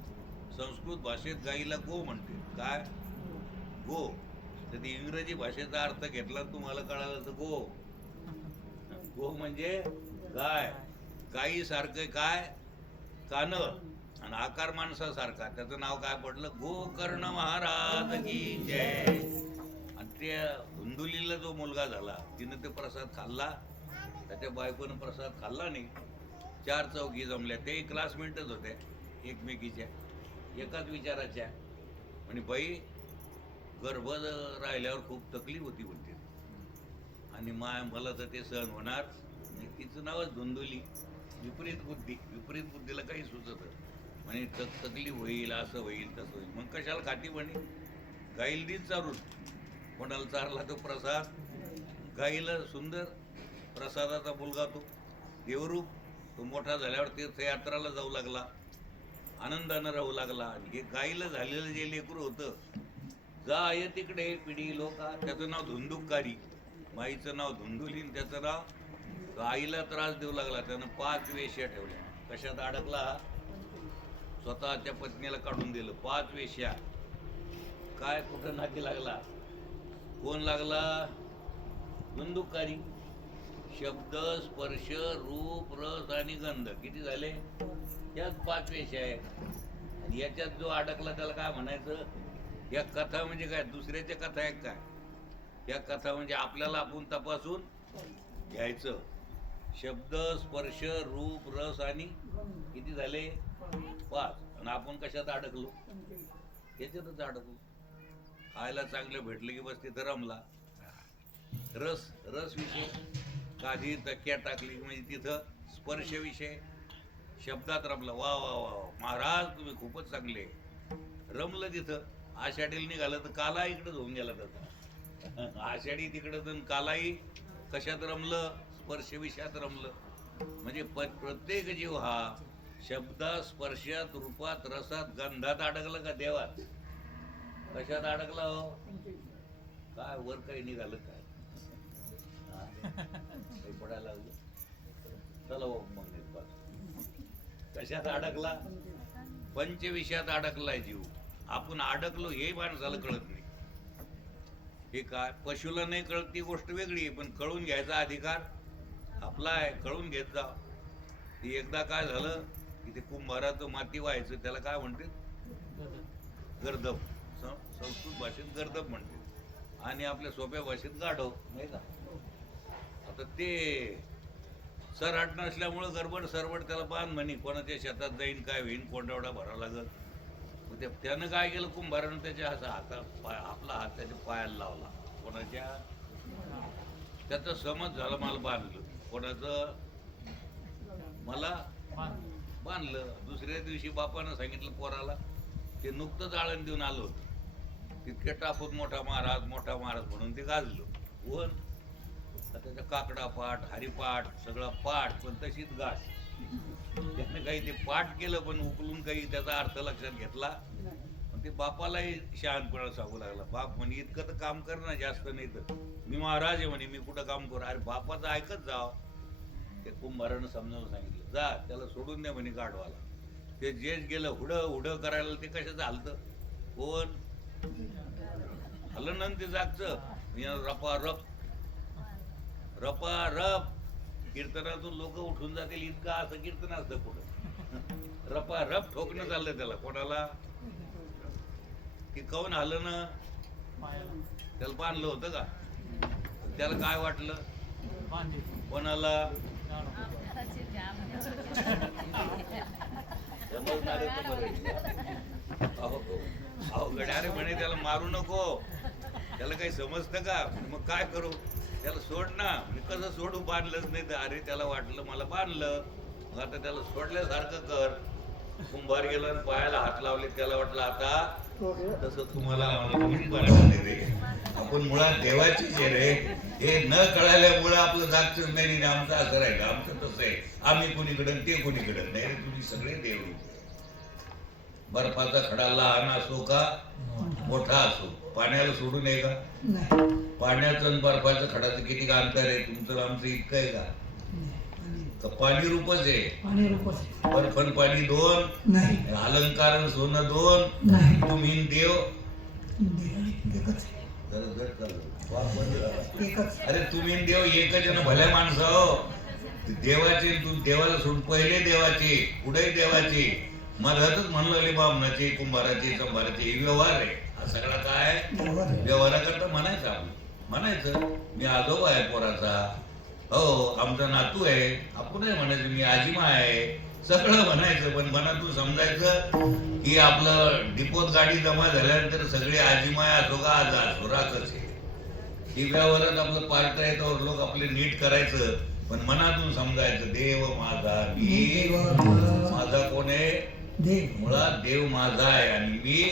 संस्कृत भाषेत गाईला गो म्हणते. काय? गो. तर ती इंग्रजी भाषेचा अर्थ घेतला तुम्हाला कळालं तर गो. गो म्हणजे गाय. गाईसारखं काय? कानं आणि आकार माणसासारखा. त्याचं नाव काय पडलं? गोकर्ण महाराज की जय. आणि त्या धुंदुलीला जो मुलगा झाला, तिनं ते प्रसाद खाल्ला. त्याच्या बायकोनं प्रसाद खाल्ला नाही. 4 चौघी जमल्या. ते क्लासमेटच होत्या एकमेकीच्या, एकाच विचाराच्या. आणि बाई गर्भ राहिल्यावर खूप तकलीफ होती म्हणते. आणि मला तर ते सहन होणार नाही. तिचं नावच धुंदुली. विपरीत बुद्धीला काही सुचत म्हणे. तकलीफ होईल, असं होईल, तसं होईल. मग कशाला खाती म्हणे? गाईल दिन चारून. कोणाला चारला तो प्रसाद? गाईला. सुंदर प्रसादाचा मुलगा तो देवरूप. तो मोठा झाल्यावर तीर्थयात्राला जाऊ लागला, आनंदानं राहू लागला. आणि हे गाईला झालेलं जे लेकरू होतं, जाय तिकडे पिढी लोका, त्याचं नाव धुंदुकारी. माईचं नाव धुंदुली, त्याचं नाव. गाईला त्रास देऊ लागला. त्यानं 5 वेश्या ठेवल्या. कशात अडकला? स्वतःच्या पत्नीला काढून दिलं. 5 वेश्या. काय कुठं नाकी लागला? कोण लागला? धुंदुकारी. शब्द, स्पर्श, रूप, रस आणि गंध किती झाले? याच 5 वेश्या आहे. आणि याच्यात जो अडकला त्याला काय म्हणायचं? या कथा म्हणजे काय? दुसऱ्याच्या कथा आहे काय? या कथा म्हणजे आपल्याला आपण तपासून घ्यायचं. शब्द, स्पर्श, रूप, रस आणि किती झाले? 5. आणि आपण कशात अडकलो? याच्यातच अडकलो. खायला चांगलं भेटलं की बस तिथं रमला. रस विषय. काधी तक्या टाकली म्हणजे तिथं स्पर्श विषय. शब्दात रमला. वा वा वा महाराज तुम्ही खूपच चांगले. रमलं तिथं. आषाढीला निघालं तर काला इकडंच होऊन गेला त्याचा. आषाढी तिकडं तर कालाही कशात रमलं? स्पर्श विषयात रमलं. म्हणजे प्रत्येक जीव हा शब्दात, स्पर्शात, रूपात, रसात, गंधात अडकलं का देवात? कशात अडकला हो? काय वर काही निघालं काय? काही पडायला लागलं. चला हो मग कशात अडकला? पंचविषयात अडकलाय जीव. आपण अडकलो हे माणसाला कळत नाही. हे काय? पशुला नाही कळत ती गोष्ट वेगळी आहे, पण कळून घ्यायचा अधिकार आपला आहे. कळून घेत जा. ती एकदा काय झालं की ते कुंभाराचं माती व्हायचं, त्याला काय म्हणते? गर्दभ. संस्कृत भाषेत गर्दभ म्हणते आणि आपल्या सोप्या भाषेत गाढव, नाही का? आता ते सरहाट नसल्यामुळं गडबड सरबड त्याला बांध म्हणे. कोणाच्या शेतात जाईन, काय होईन, कोंडावडा भरावा लागल. मग त्यानं काय केलं? कुंभारानं त्याच्या आपला हात त्याच्या पायाला लावला. कोणाच्या त्याचा समज झाला, मला बांधलं. कोणाचं मला बांधलं. दुसऱ्या दिवशी बापानं सांगितलं पोराला, ते नुकतंच आळण देऊन आलं होतं, तितक्या टापून मोठा महाराज म्हणून ते गाजलं. कोण त्याचा काकडा पाठ, हरिपाठ, सगळा पाठ, पण तशीच गाठ. त्याने काही ते पाठ केलं, पण उकलून काही त्याचा अर्थ लक्षात घेतला. पण ते बापालाही शहाणपणा सांगू लागला. बाप म्हणे इतकं तर काम कर ना, जास्त नाही तर. मी महाराज आहे म्हणे, मी कुठं काम करू. अरे बापाचं ऐकत जाव. ते कुंभारानं समजावून सांगितलं, जा त्याला सोडून द्या म्हणे गाढवाला. ते जेच गेलं हुड करायला, ते कशाचं हलतं. कोण हलं ना ते जागचं. रपा रप कीर्तनातून लोक उठून जातील इतकं असं कीर्तन असतं पुढं. रपा रप ठोकणं चाललं त्याला. कोणाला की कौन हलं ना, त्याला बांधलं होतं का. त्याला काय वाटलं, कोणाला अहो गड्यारे म्हणे त्याला मारू नको. त्याला काही समजतं का. मग काय करू, त्याला सोड ना. कसं सोडू, बांधलंच नाही तर. अरे त्याला वाटलं मला बांधलं, मग आता त्याला सोडल्यासारखं कर. कुंभार गेला आणि पायाला हात लावले. त्याला वाटलं आता तसं तुम्हाला आपण मुळात देवाचीच आहे रे. हे न कळाल्यामुळं आपलं जागच नाही. आमचं असं राहिलं, आमचं तसं आहे. आम्ही कोणीकडं ते कोणीकडं नाही रे. तुम्ही सगळे देव. बर्फाचा खडा लहान असो का मोठा असो, पाण्याला सोडू नये का. पाण्याचं आणि बर्फाचं खडाचं किती अंतर आहे. तुमचं आमचं इतकं आहे का पाणी रूपच आहे. बर्फन पाणी दोन, अलंकार सोनं दोन, तुम्ही देव अरे तुम्ही देव एकच ना. भल्या माणसं हो. देवाचे देवाला सोडून पहिले देवाचे, पुढे देवाचे. मधातच म्हणलं बामणाचे, कुंभाराचे, संभाराचे व्यवहार आहे. हा सगळा काय व्यवहाराकरता म्हणायचं. आपण म्हणायचं मी आजोबा आहे पोराचा, हो आमचा नातू आहे. आपण नाही म्हणायचं मी आजीमा आहे. सगळं म्हणायचं, पण मनातून समजायचं की आपलं डिपोत गाडी जमा झाल्यानंतर सगळे आजीमाय असो का आज असो राखच आहे. ही व्यवहारात आपलं पार्ट आहे, तर लोक आपले नीट करायचं, पण मनातून समजायचं देव माझा, मी माझा कोण आहे. मुळात देव माझा आहे आणि मी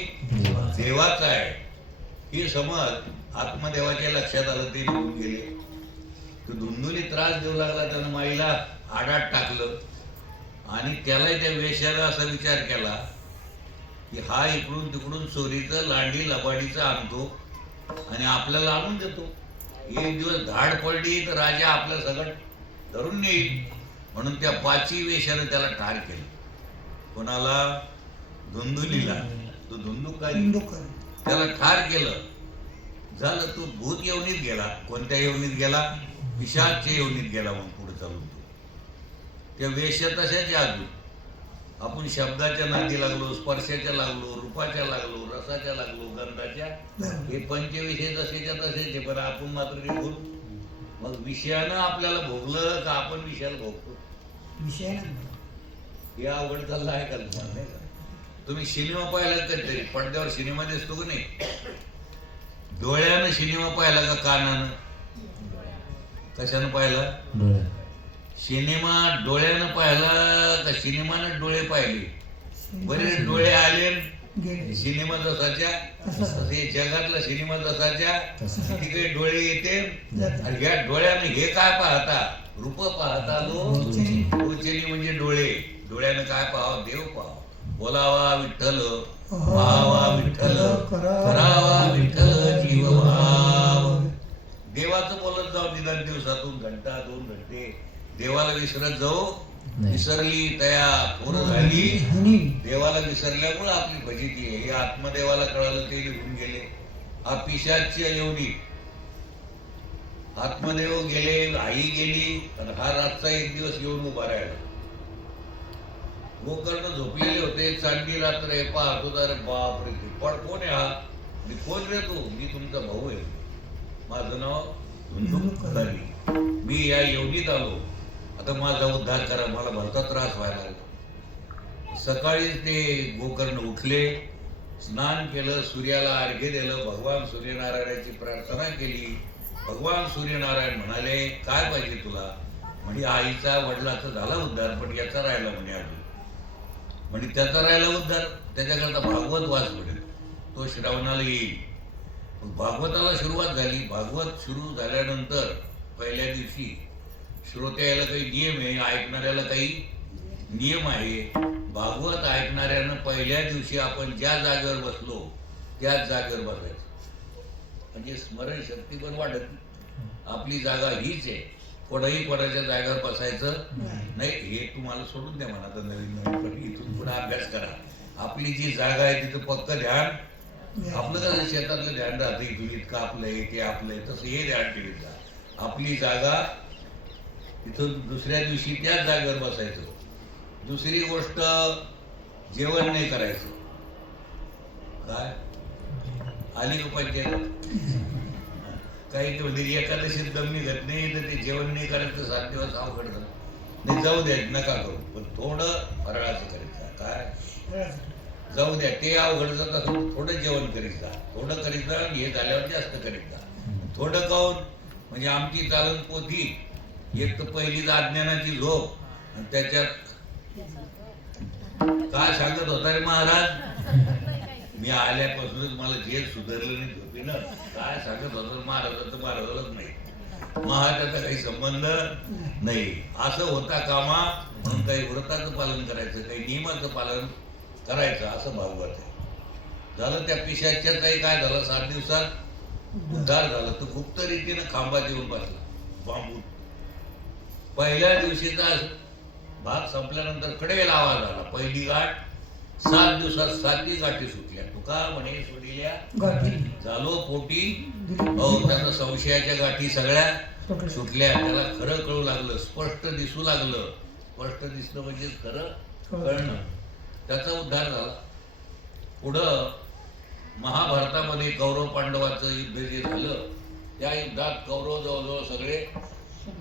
देवाचा आहे. ही समज आत्मदेवाच्या लक्षात आलं. ते निघून गेले. तो धुंदुली त्रास देऊ लागला. त्यानं माईला आडात टाकलं आणि त्यालाही त्या वेश्याला असा विचार केला की हा इकडून तिकडून चोरीचं लांडी लबाडीचं आणतो आणि आपल्याला आणून देतो. एक दिवस धाड पडली तर राजा आपल्या सगळं धरून नेईल. म्हणून त्या पाची वेश्यानं त्याला ठार केलं. कोणाला, धुंदुलीला. तो धुंदुकारी त्याला ठार केलं. झालं. तो भूत येवनीत गेला. कोणत्या येवनीत गेला, पिशाचच्या येवनीत गेला. मग पुढे चालून त्या वेश्या तशाच्या अजून. आपण शब्दाच्या नादी लागलो, स्पर्शाच्या लागलो, रूपाच्या लागलो, रसाच्या लागलो, गंधाच्या. हे पंचविषय जसेच्या तसेच, पण आपण मात्र ते भूत. मग विषयानं आपल्याला भोगलं का आपण विषयाला भोगतो. हे अवघड चाललं आहे का तुम्हाला, नाही का. तुम्ही सिनेमा पाहिला कधीतरी, पडद्यावर सिनेमा दिसतो का नाही. डोळ्यानं सिनेमा पाहिला का कानानं, कशानं पाहिला. सिनेमा डोळ्यानं पाहिला का सिनेमानं डोळे पाहिले. बरेच डोळे आले सिनेमा जसाच्या तसे, जगातला सिनेमा जसाच्या तिकडे डोळे येते. आणि ह्या डोळ्यानं हे काय पाहता, रूप पाहता लोचनी म्हणजे डोळे. डोळ्यानं काय पाहावं, देव पाहावं. बोलावा विठ्ठल, पाहावा विठ्ठल, करावा विठ्ठल जीव भाव. देवाचं बोलत जाऊ निदान दिवसातून घंटा 2 घंटे. देवाला विसरत जाऊ, विसरली तया थोर झाली. देवाला विसरल्यामुळे आपली भजिती आहे. हे आत्मदेवाला कळालं, ते निघून गेले. हा पिशाच्या येवनी. आत्मदेव गेले, आई गेली, आणि हा रातचा एक दिवस येऊन उभा राहिला. गोकर्ण झोपलेले होते. चांदी रात्र आहे, पाहतो तर बाप रे, पण कोण आहे हा. मी कोण रे तू. मी तुमचा भाऊ आहे, माझं नाव धुंदुकारी. मी या येवनीत आलो, आता माझा उद्धार करा, मला भलता त्रास व्हायला लागला. सकाळी ते गोकर्ण उठले स्नान केलं, सूर्याला अर्घ्य दिलं, भगवान सूर्यनारायणाची प्रार्थना केली. भगवान सूर्यनारायण म्हणाले, काय पाहिजे तुला? म्हणजे आईचा वडिलाचा झाला उद्धार, पण याचा राहिला म्हणे अजून. म्हणजे त्याचा राहिला उद्धार, त्याच्याकरता भागवत वाच पडेल, तो श्रावणाला येईल. भागवताला सुरुवात झाली. भागवत सुरू झाल्यानंतर पहिल्या दिवशी श्रोत्याला काही नियम आहे, ऐकणाऱ्याला काही नियम आहे. भागवत ऐकणाऱ्यानं पहिल्या दिवशी आपण ज्या जागेवर बसलो त्याच जागेवर बसायचं, म्हणजे स्मरणशक्ती पण वाढत. आपली जागा हीच आहे, कोणाही कोणाच्या जागेवर बसायचं नाही. हे तुम्हाला सोडून द्या म्हणा, तर नवीन पण इथून पुढे अभ्यास करा. आपली जी जागा आहे तिथं पक्क ध्यान. आपलं कसं शेतातलं ध्यान राहतं, इथून इतकं आपलंय ते आपलंय, तसं हे ध्यान ठेवीत जा. आपली जागा तिथून दुसऱ्या दिवशी त्याच जागेवर बसायचं. दुसरी गोष्ट, जेवण नाही करायचं. काय आली का पंचायत? काही म्हणजे एकादशीत दम निघत नाही तर ते जेवण नाही करायचं, 7 दिवस अवघड झालं. नाही जाऊ द्या, नका करू, पण थोडं फराळाचं करीत जा. काय जाऊ द्या, ते अवघड जात असून थोडं जेवण करीत जा, थोडं करीत जा. हे झाल्यावर जास्त करीत जा. थोडं खाऊन म्हणजे आमची चालून पोथी, एक तर पहिलीच अज्ञानाची झोप, आणि त्याच्यात काय सांगत होता रे महाराज? मी आल्यापासूनच मला जे सुधारलं नाही झोपीनं. काय सांगत होतं महाराजाचं? महाराजालाच नाही, महाराजाचा काही संबंध नाही. असं होता कामा. म्हणून काही व्रताचं पालन करायचं, काही नियमाचं पालन करायचं, असं भागवत आहे. झालं त्या पिशाच्याचाही काय झालं, 7 दिवसात उद्धार झाला. तर गुप्त रीतीनं खांबात येऊन बसला बांबू. पहिल्या दिवशीचा भाग संपल्यानंतर कडेला आवाज आला, पहिली गाठ 7 दिवसात 7 गाठी सुटल्या. तुका म्हणे सोडल्या झालो पोटी. हो, त्याचा संशयाच्या गाठी सगळ्या सुटल्या. त्याला खरं कळू लागलं, स्पष्ट दिसू लागलं. स्पष्ट दिसलं म्हणजे खरं कळणं. त्याचा उद्धार झाला. पुढं महाभारतामध्ये कौरव पांडवाचं युद्ध जे झालं, त्या युद्धात कौरव जवळजवळ सगळे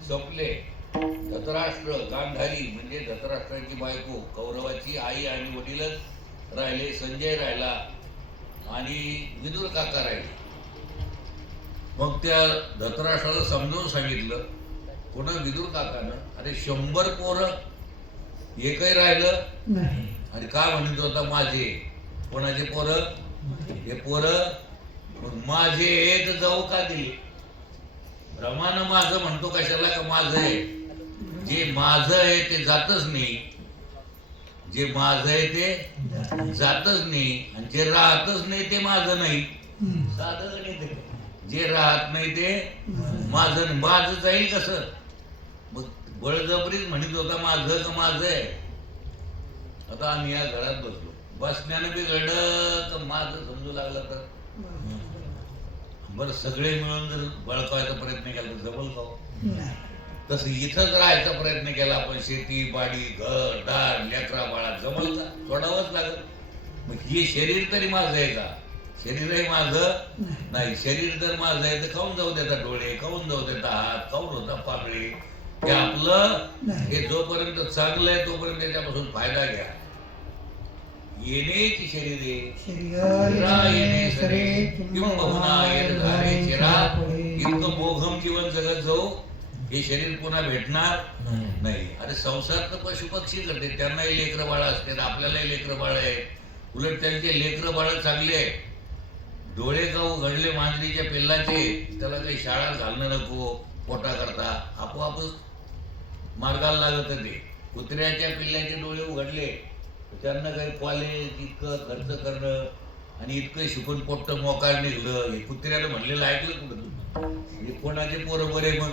संपले. धृतराष्ट्र, गांधारी म्हणजे धृतराष्ट्राची बायको, कौरवाची आई आणि वडीलच राहिले. संजय राहिला आणि विदुर काका राहिले. मग त्या धृतराष्ट्राला समजावून सांगितलं, कोणा विदुर काकानं, अरे 100 पोरं एकही राहिलं. आणि काय म्हणत होता, माझे. कोणाचे पोरं? हे पोरं माझे तर जाऊ का दिले? भ्रमानं माझं म्हणतो कशाला का माझं आहे. जे माझं आहे ते जातच नाही, जे माझं आहे ते जातच नाही, आणि जे राहतच नाही ते माझं नाही. साधं नाही ते. जे राहत नाही ते माझं नाही. माझं जाईल कसं? मग बळजबरीच म्हणत होता माझं का माझं आहे. आता आम्ही या घरात बसलो, बसण्यानं बिघडलं तर माझं समजू लागलं तर बरं, सगळे मिळून जर बळकावायचा प्रयत्न केला तर जमल का? तसं इथंच राहायचा प्रयत्न केला आपण, शेती बाडी घर दार लेकरा बाळा, जमल का? सोडावंच लागल. मग हे शरीर तरी माझं आहे का? शरीरही माझं नाही. शरीर जर माझं आहे तर काऊन जाऊ देता डोळे, काऊन जाऊ देता हात, काऊन होता पाकळे? हे आपलं. हे जोपर्यंत चांगलं आहे तोपर्यंत त्याच्यापासून फायदा घ्या. येणे शरीर येणे सरे इतकं मोघम जीवन जगत जाऊ, हे शरीर पुन्हा भेटणार नाही. अरे संसार तर पशु पक्षी करते, त्यांनाही लेकरं बाळ असते, आपल्यालाही लेकरं बाळ आहे. उलट त्यांचे लेकरं बाळ चांगले आहे. डोळे का उघडले मांजरीच्या पिल्लाचे, त्याला काही शाळा घालणं नको पोटा करता, आपोआपच मार्गाला लागत ते. कुत्र्याच्या पिल्ल्याचे डोळे उघडले, त्यांना काही कॉलेज इतकं खर्च करणं आणि इतकं शिकून पोट्ट मोकार निघलं. हे कुत्र्याला म्हणलेलं ऐकलं कुठं तुम्ही? हे कोणाचे पोरं बरे? मग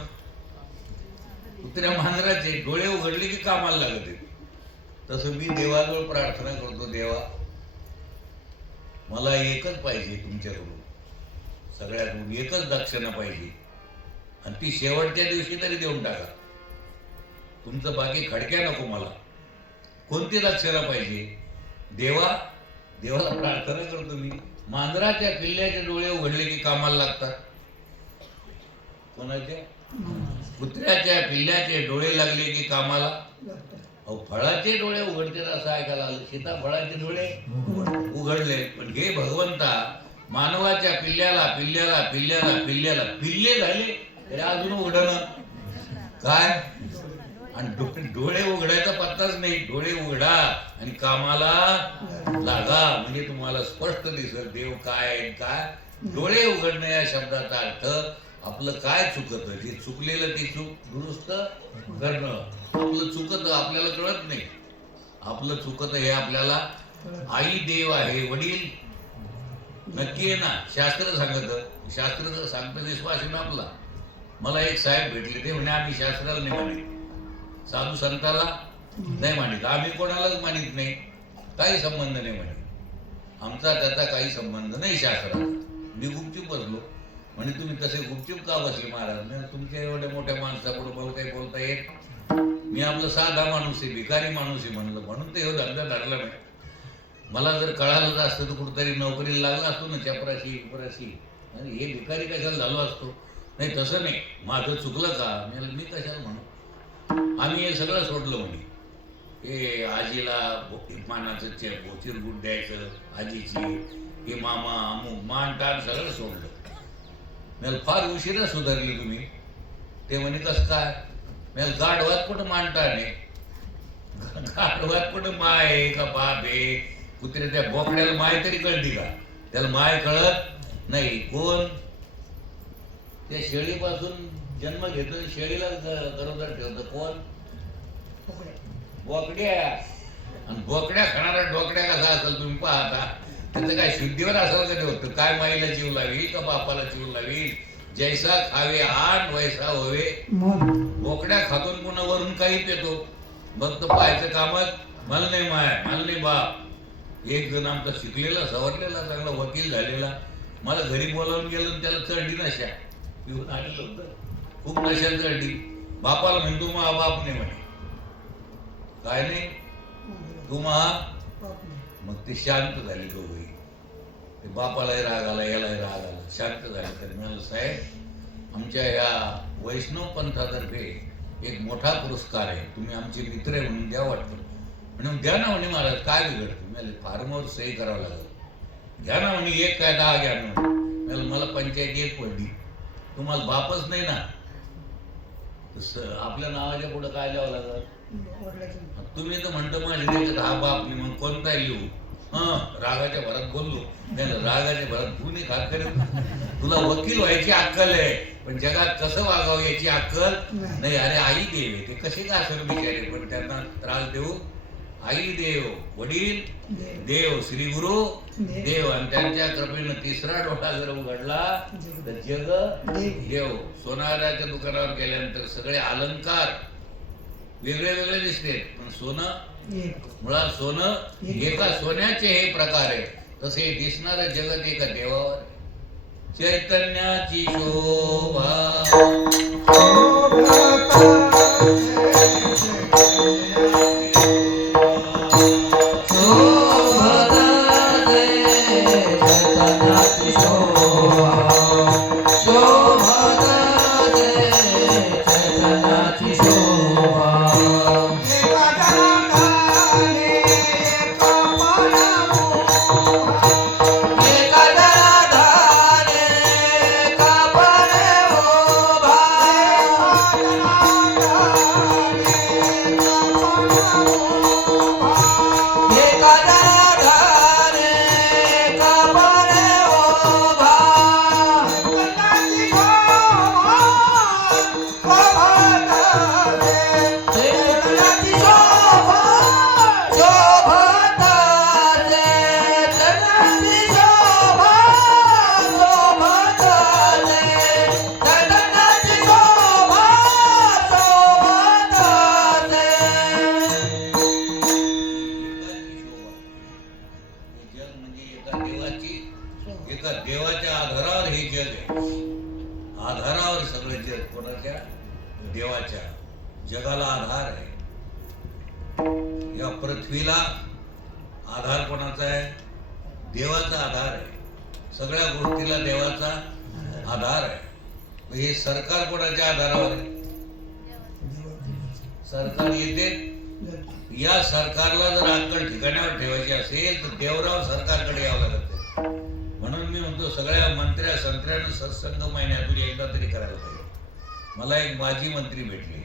कुत्र्या मांजराचे डोळे उघडले की कामाला लागत आहे. तसं मी देवाजवळ प्रार्थना करतो, देवा मला एकच पाहिजे तुमच्याकडून, सगळ्याकडून एकच दक्षिणा पाहिजे, आणि ती शेवटच्या दिवशी तरी देऊन टाका. तुमचं बाकी खडक्या नको मला. कोणती दक्षिणा पाहिजे? देवा, देवाला प्रार्थना करतो मी. मांजराच्या पिल्ल्याचे डोळे उघडले की कामाला लागतात. कोणाच्या? कुत्र्याच्या पिल्ल्याचे डोळे लागले की कामाला. अहो फळाचे डोळे उघडते असं ऐकायला आलं. सीताफळाचे डोळे उघडले, पण हे भगवंता मानवाच्या पिल्ल्याला पिल्ल्याला पिल्ल्याला पिल्ल्याला पिल्ले झाले तरी अजून उघडणं काय. आणि डोळे उघडायचा पत्ताच नाही. डोळे उघडा आणि कामाला लागा, म्हणजे तुम्हाला स्पष्ट दिसत देव काय आहे काय. डोळे उघडणं या शब्दाचा अर्थ आपलं काय चुकत, जे चुकलेलं ते चूक दुरुस्त करणं. आपलं चुकत आपल्याला कळत नाही. आपलं चुकत हे आपल्याला आई देव आहे, वडील नक्की आहे ना. शास्त्र सांगत, शास्त्र जर सांगतं विश्वास आहे ना आपला. मला एक साहेब भेटले, ते म्हणे आम्ही शास्त्राला नाही मानित, साधू संताला नाही मानित, आम्ही कोणालाच मानित नाही, काही संबंध नाही म्हणे, आमचा त्याचा काही संबंध नाही शास्त्राला. मी गुपचूप बसलो. म्हणे तुम्ही तसे गुपचूप का बसले महाराज, तुमच्या एवढ्या मोठ्या माणसापुढे मला काही बोलता येत, मी आपलं साधा माणूस आहे, भिकारी माणूस आहे म्हणलं, म्हणून ते धंदा धरला नाही. मला जर कळालं असतं तर कुठेतरी नोकरीला लागला असतो ना, चपराशी उपराशी, आणि हे भिकारी कशाला झालो असतो. नाही तसं नाही, माझं चुकलं का, मी कशाला म्हणू. आम्ही हे सगळं सोडलं म्हणे. हे आजीला मानाचं चिरगुट द्यायचं, आजीची हे मामा अमुक मान टाण सगळं सोडलं. मला फार उशिरा सुधारली तुम्ही. ते म्हणे कसं काय. मला गाढवात कुठं मानता नाही, गाढवात कुठं माय आहे का बाप आहे. कुत्रे त्या बोकड्याला माय तरी कळती का, त्याला माय कळत नाही. कोण त्या शेळीपासून जन्म घेतो, शेळीला गरोदर ठेवतं कोण, बोकड्या. आणि बोकड्या खाणारा डोकड्या कसा असेल तुम्ही पाहता. त्याचं काय शुद्धीवर असेल का ते होतं, काय माईला जीव लावी का बापाला जीव लावी. जैसा खावे आण वैसा होवे. बोकड्या खातून पुन्हा वरून काही पेतो. मग तो पाहायचं कामच, मला नाही माय मला नाही बाप. एक जण आमचा शिकलेला सवरलेला चांगला वकील झालेला मला घरी बोलावून गेलं, त्याला चढली नशा पिऊन आलेलं होतं, खूप नशा चढली. बापाला म्हणतो मग बाप नाही म्हणे, काय नाही तू महा. मग ते शांत झाली दोघंही. ते बापालाही राग आला, यालाही राग आला, शांत झाले. तर म्हणाल साहेब आमच्या या वैष्णव पंथातर्फे एक मोठा पुरस्कार आहे, तुम्ही आमचे मित्र आहे म्हणून द्या वाटतं. म्हणून द्या ना म्हणे महाराज, काय बिघडतं. मला फॉर्मवर सही करावं लागेल, घ्या ना म्हणे. एक काय 10 घ्या ना. मला पंचायत एक पडली, तुम्हाला बापच नाही ना, आपल्या नावाच्या पुढे काय लिहावं लागल. तुम्ही तर म्हणतो माझ्या त्याच्यात हा बाप नाही, मग कोणता लिहू. रागाच्या भरात बोललो. रागाच्या भरात तू नाही खात करत, तुला वकील व्हायची अक्कल आहे, पण जगात कसं वागावं याची अक्कल नाही. अरे आई देव आहे, ते कसे का असेल बिचारे, पण त्यांना त्रास देऊ. आई देव, वडील देव, श्री गुरु देव, आणि त्यांच्या कृपेनं तिसरा डोळा जर उघडला तर जग देव. सोनाराच्या दुकानावर गेल्यानंतर सगळे अलंकार वेगळे वेगळे दिसते, पण सोनं मुळात सोनं एका सोन्याचे हे प्रकार आहे. तसे दिसणारं जगत एका देवावर. चैतन्याची शोभा देवाच्या आधारावर हे जग आहे. आधारावर सगळं जग. कोणाच्या? देवाच्या. जगाला आधार आहे. या पृथ्वीला आधार कोणाचा आहे? देवाचा आधार आहे. सगळ्या गोष्टीला देवाचा आधार आहे. हे सरकार कोणाच्या आधारावर आहे? सरकार येते या सरकारला जर अक्कल ठिकाणावर ठेवायची असेल तर देवराव सरकारकडे यावं लागत. म्हणून मी म्हणतो सगळ्या मंत्र्या संत्र्यांना सत्संग महिन्यातून एकदा तरी करायला पाहिजे. मला एक माजी मंत्री भेटले,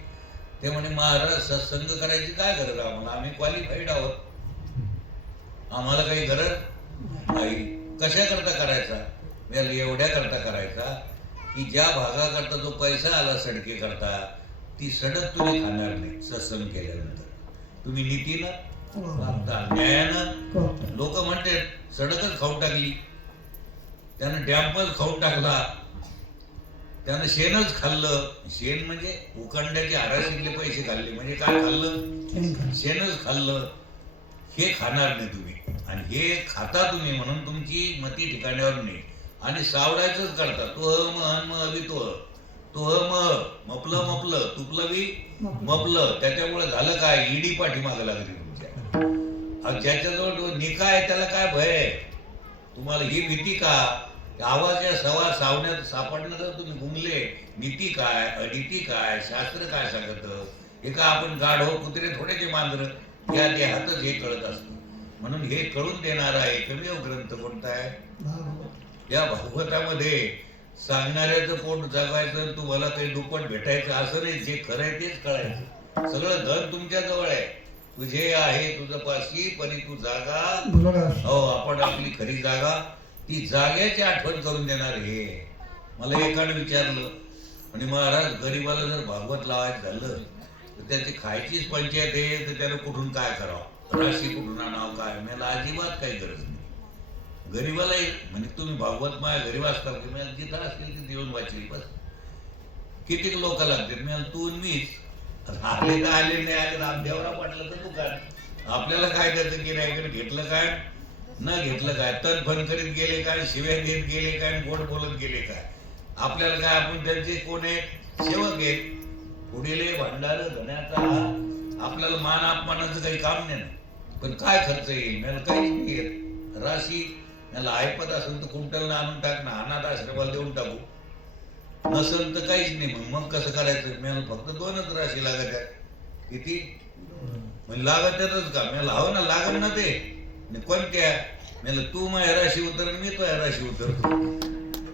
ते म्हणे महाराज सत्संग करायची काय गरज आम्हाला, आम्ही क्वालिफाईड आहोत, आम्हाला काही गरज नाही. कशा करता करायचा? एवढ्या करता करायचा की ज्या भागाकरता जो पैसा आला सडके करता ती सडक तुम्ही खाणार नाही. सत्संग केल्यानंतर तुम्ही नीतीनं न्यायानं, लोक म्हणते सडकच खाऊन टाकली, त्यानं डॅम्पच खाऊन टाकला, त्यानं शेणच खाल्लं. शेण म्हणजे उकंड्याचे आराशीतले पैसे खाल्ले, म्हणजे काय खाल्लं? शेणच खाल्लं. हे खाणार नाही तुम्ही, आणि हे खाता तुम्ही म्हणून तुमची मती ठिकाण्यावर नाही. आणि सावडायचंच करता, तो म तो मपलं मपलं तुपलं बी मपलं. त्याच्यामुळे झालं काय? ईडी पाठीमागं लागली तुमच्या. ज्याच्याजवळ निका आहे त्याला काय भय आहे? तुम्हाला ही भीती का? आवाज सावण्यात सापडणं तर तुम्ही गुंगले. नीती काय, अनिती काय, शास्त्र काय सांगतं? हे का आपण गाढव कुत्रे थोडेचे मांजर, या देहातच हे कळत असतं. म्हणून हे कळून देणारा एकमेव ग्रंथ कोणता आहे? या भागवतामध्ये सांगणाऱ्याचं पोट जगायचं, तुम्हाला काही दुप्पट भेटायचं असं नाही. जे खरं आहे तेच कळायचं. सगळं धन तुमच्या जवळ आहे, तुझे आहे तुझं पाशी, परी तू जागा. हो, आपण आपली खरी जागा, ती जाग्याची आठवण करून देणार. हे मला एकाने विचारलं, आणि महाराज गरीबाला जर भागवत लावायचं झालं तर त्याची खायचीच पंचायत आहे, तर त्याला कुठून काय करावं, राशी कुठून आणावं, काय? मला अजिबात काही गरज नाही. गरीबाला म्हणजे तुम्ही भागवत माझ्या गरीब असता की मला जिथं असतील तिथे येऊन वाचेल बस. किती लोक लागतील? मी तू मीच. आले तर आले, नाही आले रामदेवरा पडलं तर तू काय? आपल्याला काय त्याचं गिऱ्हाईक घेतलं काय न घेतलं काय, तन फन करीत गेले काय, शिव्या देत गेले काय, गोड बोलत गेले काय? आपल्याला काय? आपण त्यांचे कोण आहेत? सेवक आहेत. पुढील भांडार धण्याचा आपल्याला मान अपमानाचं काही काम नाही. पण काय खर्च येईल? मला काहीच नाही येत. राशी मला ऐपत असेल तर कुंटल आणून टाक ना, अनाथ आश्रमाला देऊन टाकू. नसेल तर काहीच नाही. मग कसं करायचं? मला फक्त 2च राशी लागत आहे. किती म्हणजे लागत येतच का? मला हवं ना, लागत ना ते. कोणत्या? मला तू माझ्या राशी उतर, मी तो राशी उतरतो.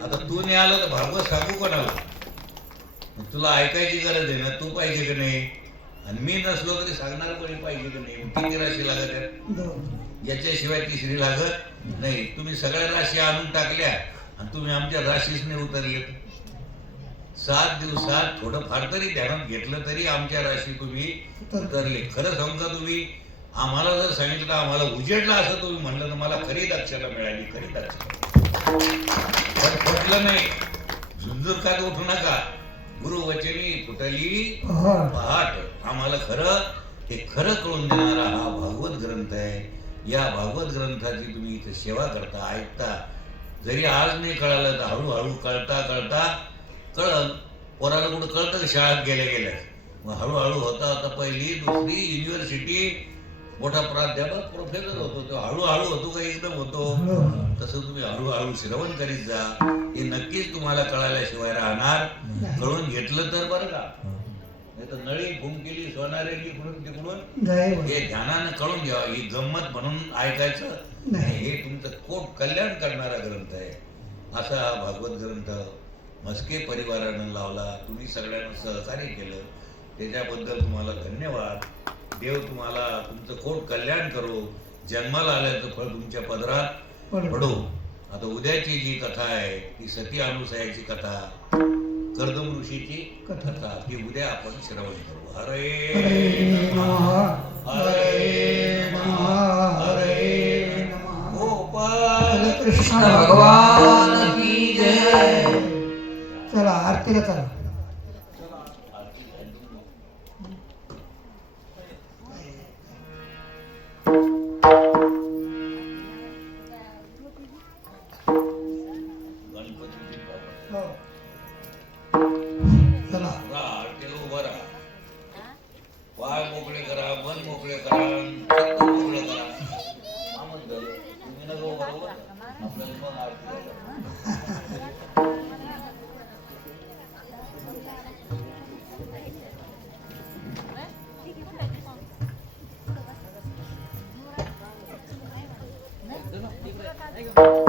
आता तू नाही आलं तर भागवत सांगू कोणाला? तुला ऐकायची गरज आहे ना, तू पाहिजे की नाही? आणि मी नसलो तरी सांगणार कोणी पाहिजे की नाही? किती राशी लागत आहे? याच्याशिवाय तिसरी लागत नाही. तुम्ही सगळ्या राशी आणून टाकल्या आणि तुम्ही आमच्या राशीच नाही उतरले. 7 दिवसात थोडं फार तरी ध्यानात घेतलं तरी आमच्या राशी तुम्ही उतरले. खरं सांगता, तुम्ही आम्हाला जर सांगितलं आम्हाला उजेडला असं तुम्ही म्हणलं तर मला खरी दक्षता मिळाली. खरी दक्षता फुटलं नाही. झुंजूर काय उठू नका. गुरुवचनी फुटली पहाट. आम्हाला खरं हे खरं कळून देणारा हा भागवत ग्रंथ आहे. या भागवत ग्रंथाची तुम्ही इथे सेवा करता, ऐकता. जरी आज नाही कळालं तर हळूहळू कळता कळता कळल. पोराला कुठं कळतं का शाळेत गेल्या गेल्या? मग हळूहळू होता होता पहिली दुसरी युनिव्हर्सिटी मोठा प्राध्यापक प्रोफेसर होतो. तो हळूहळू होतो का एकदम होतो? तसं तुम्ही हळूहळू श्रवण करीत जा. हे नक्कीच तुम्हाला कळाल्याशिवाय राहणार. कळून घेतलं तर बरं का, नाही तर नळी घुम केली सोनारेली इकडून तिकडून. हे ध्यानानं कळून घ्यावं. ही गंमत म्हणून ऐकायचं नाही. हे तुमचं खूप कल्याण करणारा ग्रंथ आहे. असा हा भागवत ग्रंथ मस्के परिवारानं लावला. तुम्ही सगळ्यांना सहकार्य केलं, त्याच्याबद्दल तुम्हाला धन्यवाद. देव तुम्हाला तुमचं खूप कल्याण करो. जन्माला आल्याचं फळ तुमच्या पदरात पडो. आता उद्याची जी कथा आहे ती सती अनुसयाची कथा, कर्दम ऋषीची कथा, ती उद्या आपण श्रवण करू. हरे हरे हरे गोपाल कृष्ण भगवान की जय. चला आरतीला चला. पाय मोकळे करा, मन मोकळे करा, चित्त मोकळं करा. तुम्ही ना बरोबर आपल्याला मग आरती आहे